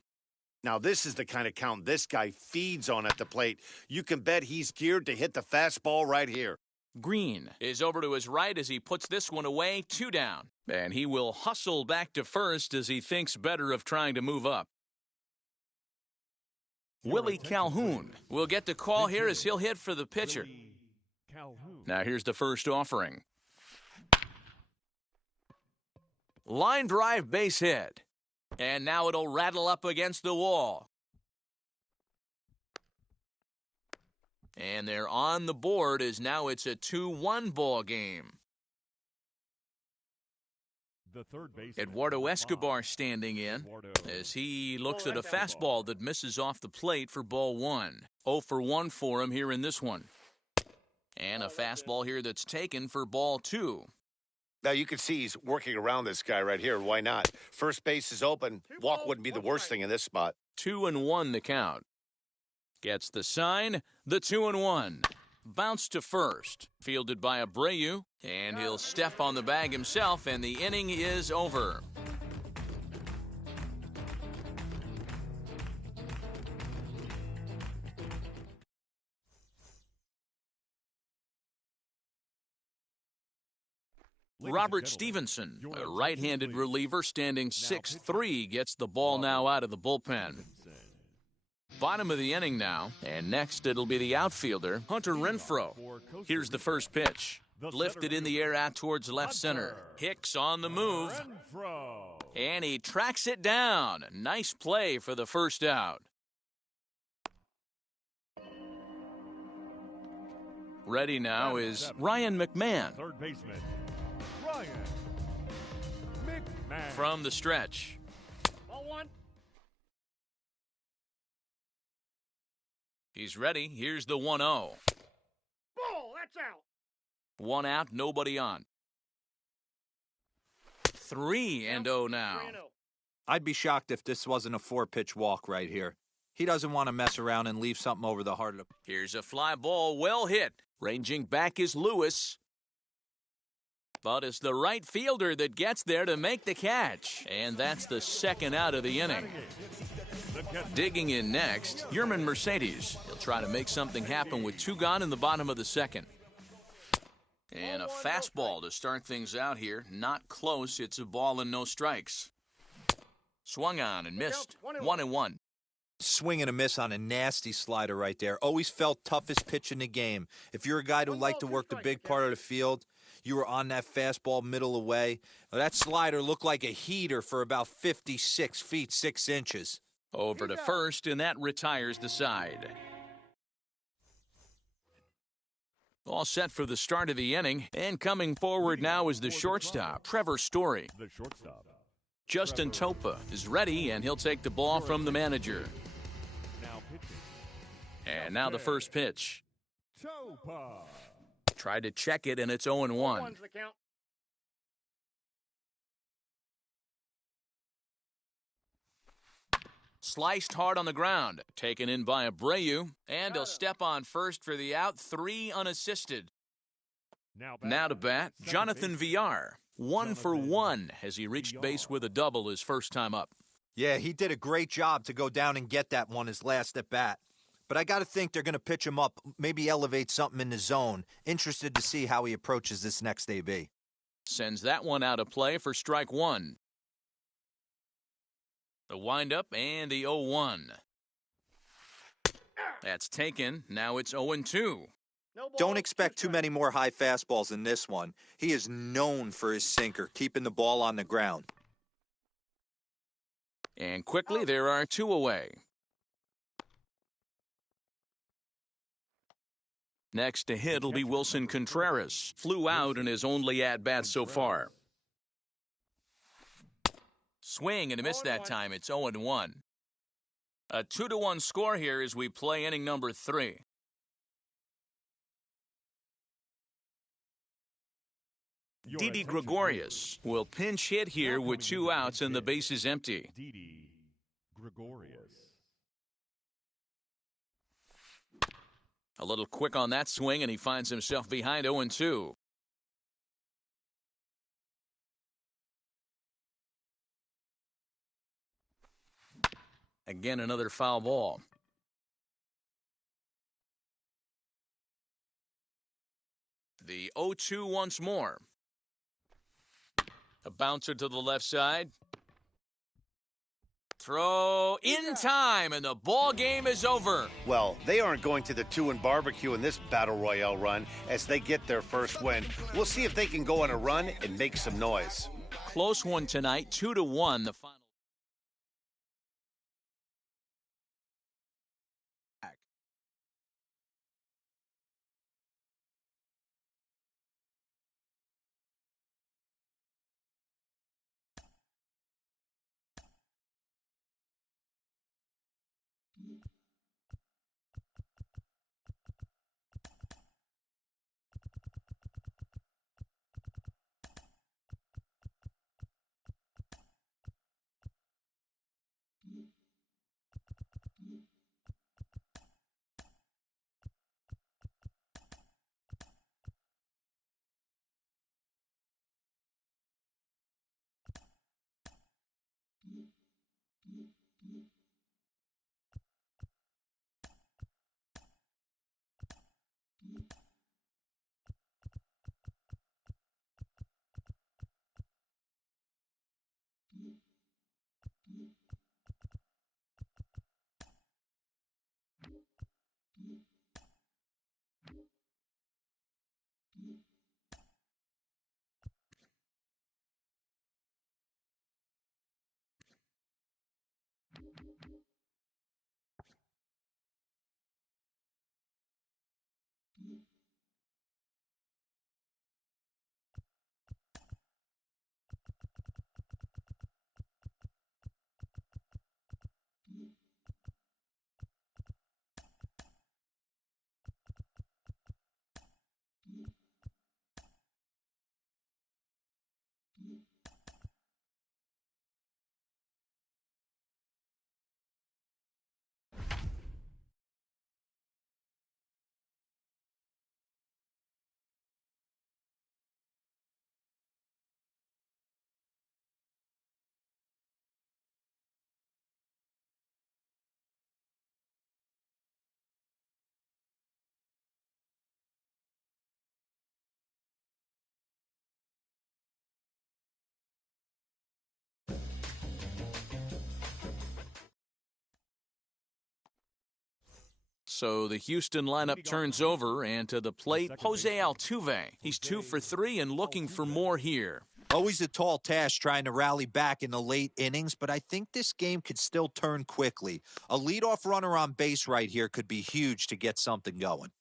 Now, this is the kind of count this guy feeds on at the plate. You can bet he's geared to hit the fastball right here. Green is over to his right as he puts this one away, 2 down. And he will hustle back to first as he thinks better of trying to move up. Willie Calhoun will get the call here as he'll hit for the pitcher. Now here's the first offering. Line drive base hit. And now it'll rattle up against the wall. And they're on the board as now it's a 2-1 ball game. The third baseman, Eduardo Escobar standing in as he looks at a fastball that misses off the plate for ball 1. 0 for 1 for him here in this one. And a fastball here that's taken for ball 2. Now, you can see he's working around this guy right here. Why not? First base is open. Walk wouldn't be the worst thing in this spot. 2-1 the count. Gets the sign, the 2-1. Bounce to first. Fielded by Abreu, and he'll step on the bag himself, and the inning is over. Robert Stevenson, a right-handed reliever standing 6'3", gets the ball now out of the bullpen. Bottom of the inning now, and next it'll be the outfielder, Hunter Renfroe. Here's the first pitch. Lifted in the air out towards left center. Hicks on the move, and he tracks it down. Nice play for the first out. Ready now is Ryan McMahon Third baseman, Ryan McMahon. from the stretch. Ball one. He's ready. Here's the 1-0. Ball. That's out. 1 out, nobody on. 3-0 now. 3-0. I'd be shocked if this wasn't a 4-pitch walk right here. He doesn't want to mess around and leave something over the heart of the... Here's a fly ball, well hit. Ranging back is Lewis. But it's the right fielder that gets there to make the catch. And that's the 2nd out of the inning. Digging in next, Yerman Mercedes. He'll try to make something happen with 2 gone in the bottom of the 2nd. And a fastball to start things out here. Not close. It's a ball and no strikes. Swung on and missed. 1-1. Swing and a miss on a nasty slider right there. Always felt toughest pitch in the game. If you're a guy who liked to work the big part of the field, you were on that fastball middle away. Well, that slider looked like a heater for about 56 feet, 6 inches. Over to first, and that retires the side. All set for the start of the inning, and coming forward now is the shortstop, Trevor Story. The shortstop, Justin Topa is ready, and he'll take the ball from the manager. now pitching, And now the first pitch. Topa. Tried to check it, and it's 0-1. 1's the count. Sliced hard on the ground. Taken in by Abreu, and he'll step on first for the out, 3 unassisted. Now to bat, Jonathan Villar. 1 for 1 as he reached base with a double his first time up. Yeah, he did a great job to go down and get that one his last at bat. But I got to think they're going to pitch him up, maybe elevate something in the zone. Interested to see how he approaches this next AB. Sends that one out of play for strike 1. The windup and the 0-1. That's taken. Now it's 0-2. No ball, Don't expect 2 too many more high fastballs in this one. He is known for his sinker, keeping the ball on the ground. And quickly there are 2 away. Next to hit will be Wilson Contreras. Flew out in his only at-bat so far. Swing and a miss that time. It's 0-1. A 2-1 score here as we play inning number 3. Didi Gregorius will pinch hit here with 2 outs and the base is empty. Didi Gregorius. A little quick on that swing, and he finds himself behind 0-2. Again, another foul ball. The 0-2 once more. A bouncer to the left side. Throw in time, and the ball game is over. Well, they aren't going to the 2-and barbecue in this Battle Royale run as they get their first win. We'll see if they can go on a run and make some noise. Close one tonight, 2-1 the final. So the Houston lineup turns over, and to the plate, Jose Altuve. He's 2 for 3 and looking for more here. Always a tall task trying to rally back in the late innings, but I think this game could still turn quickly. A leadoff runner on base right here could be huge to get something going.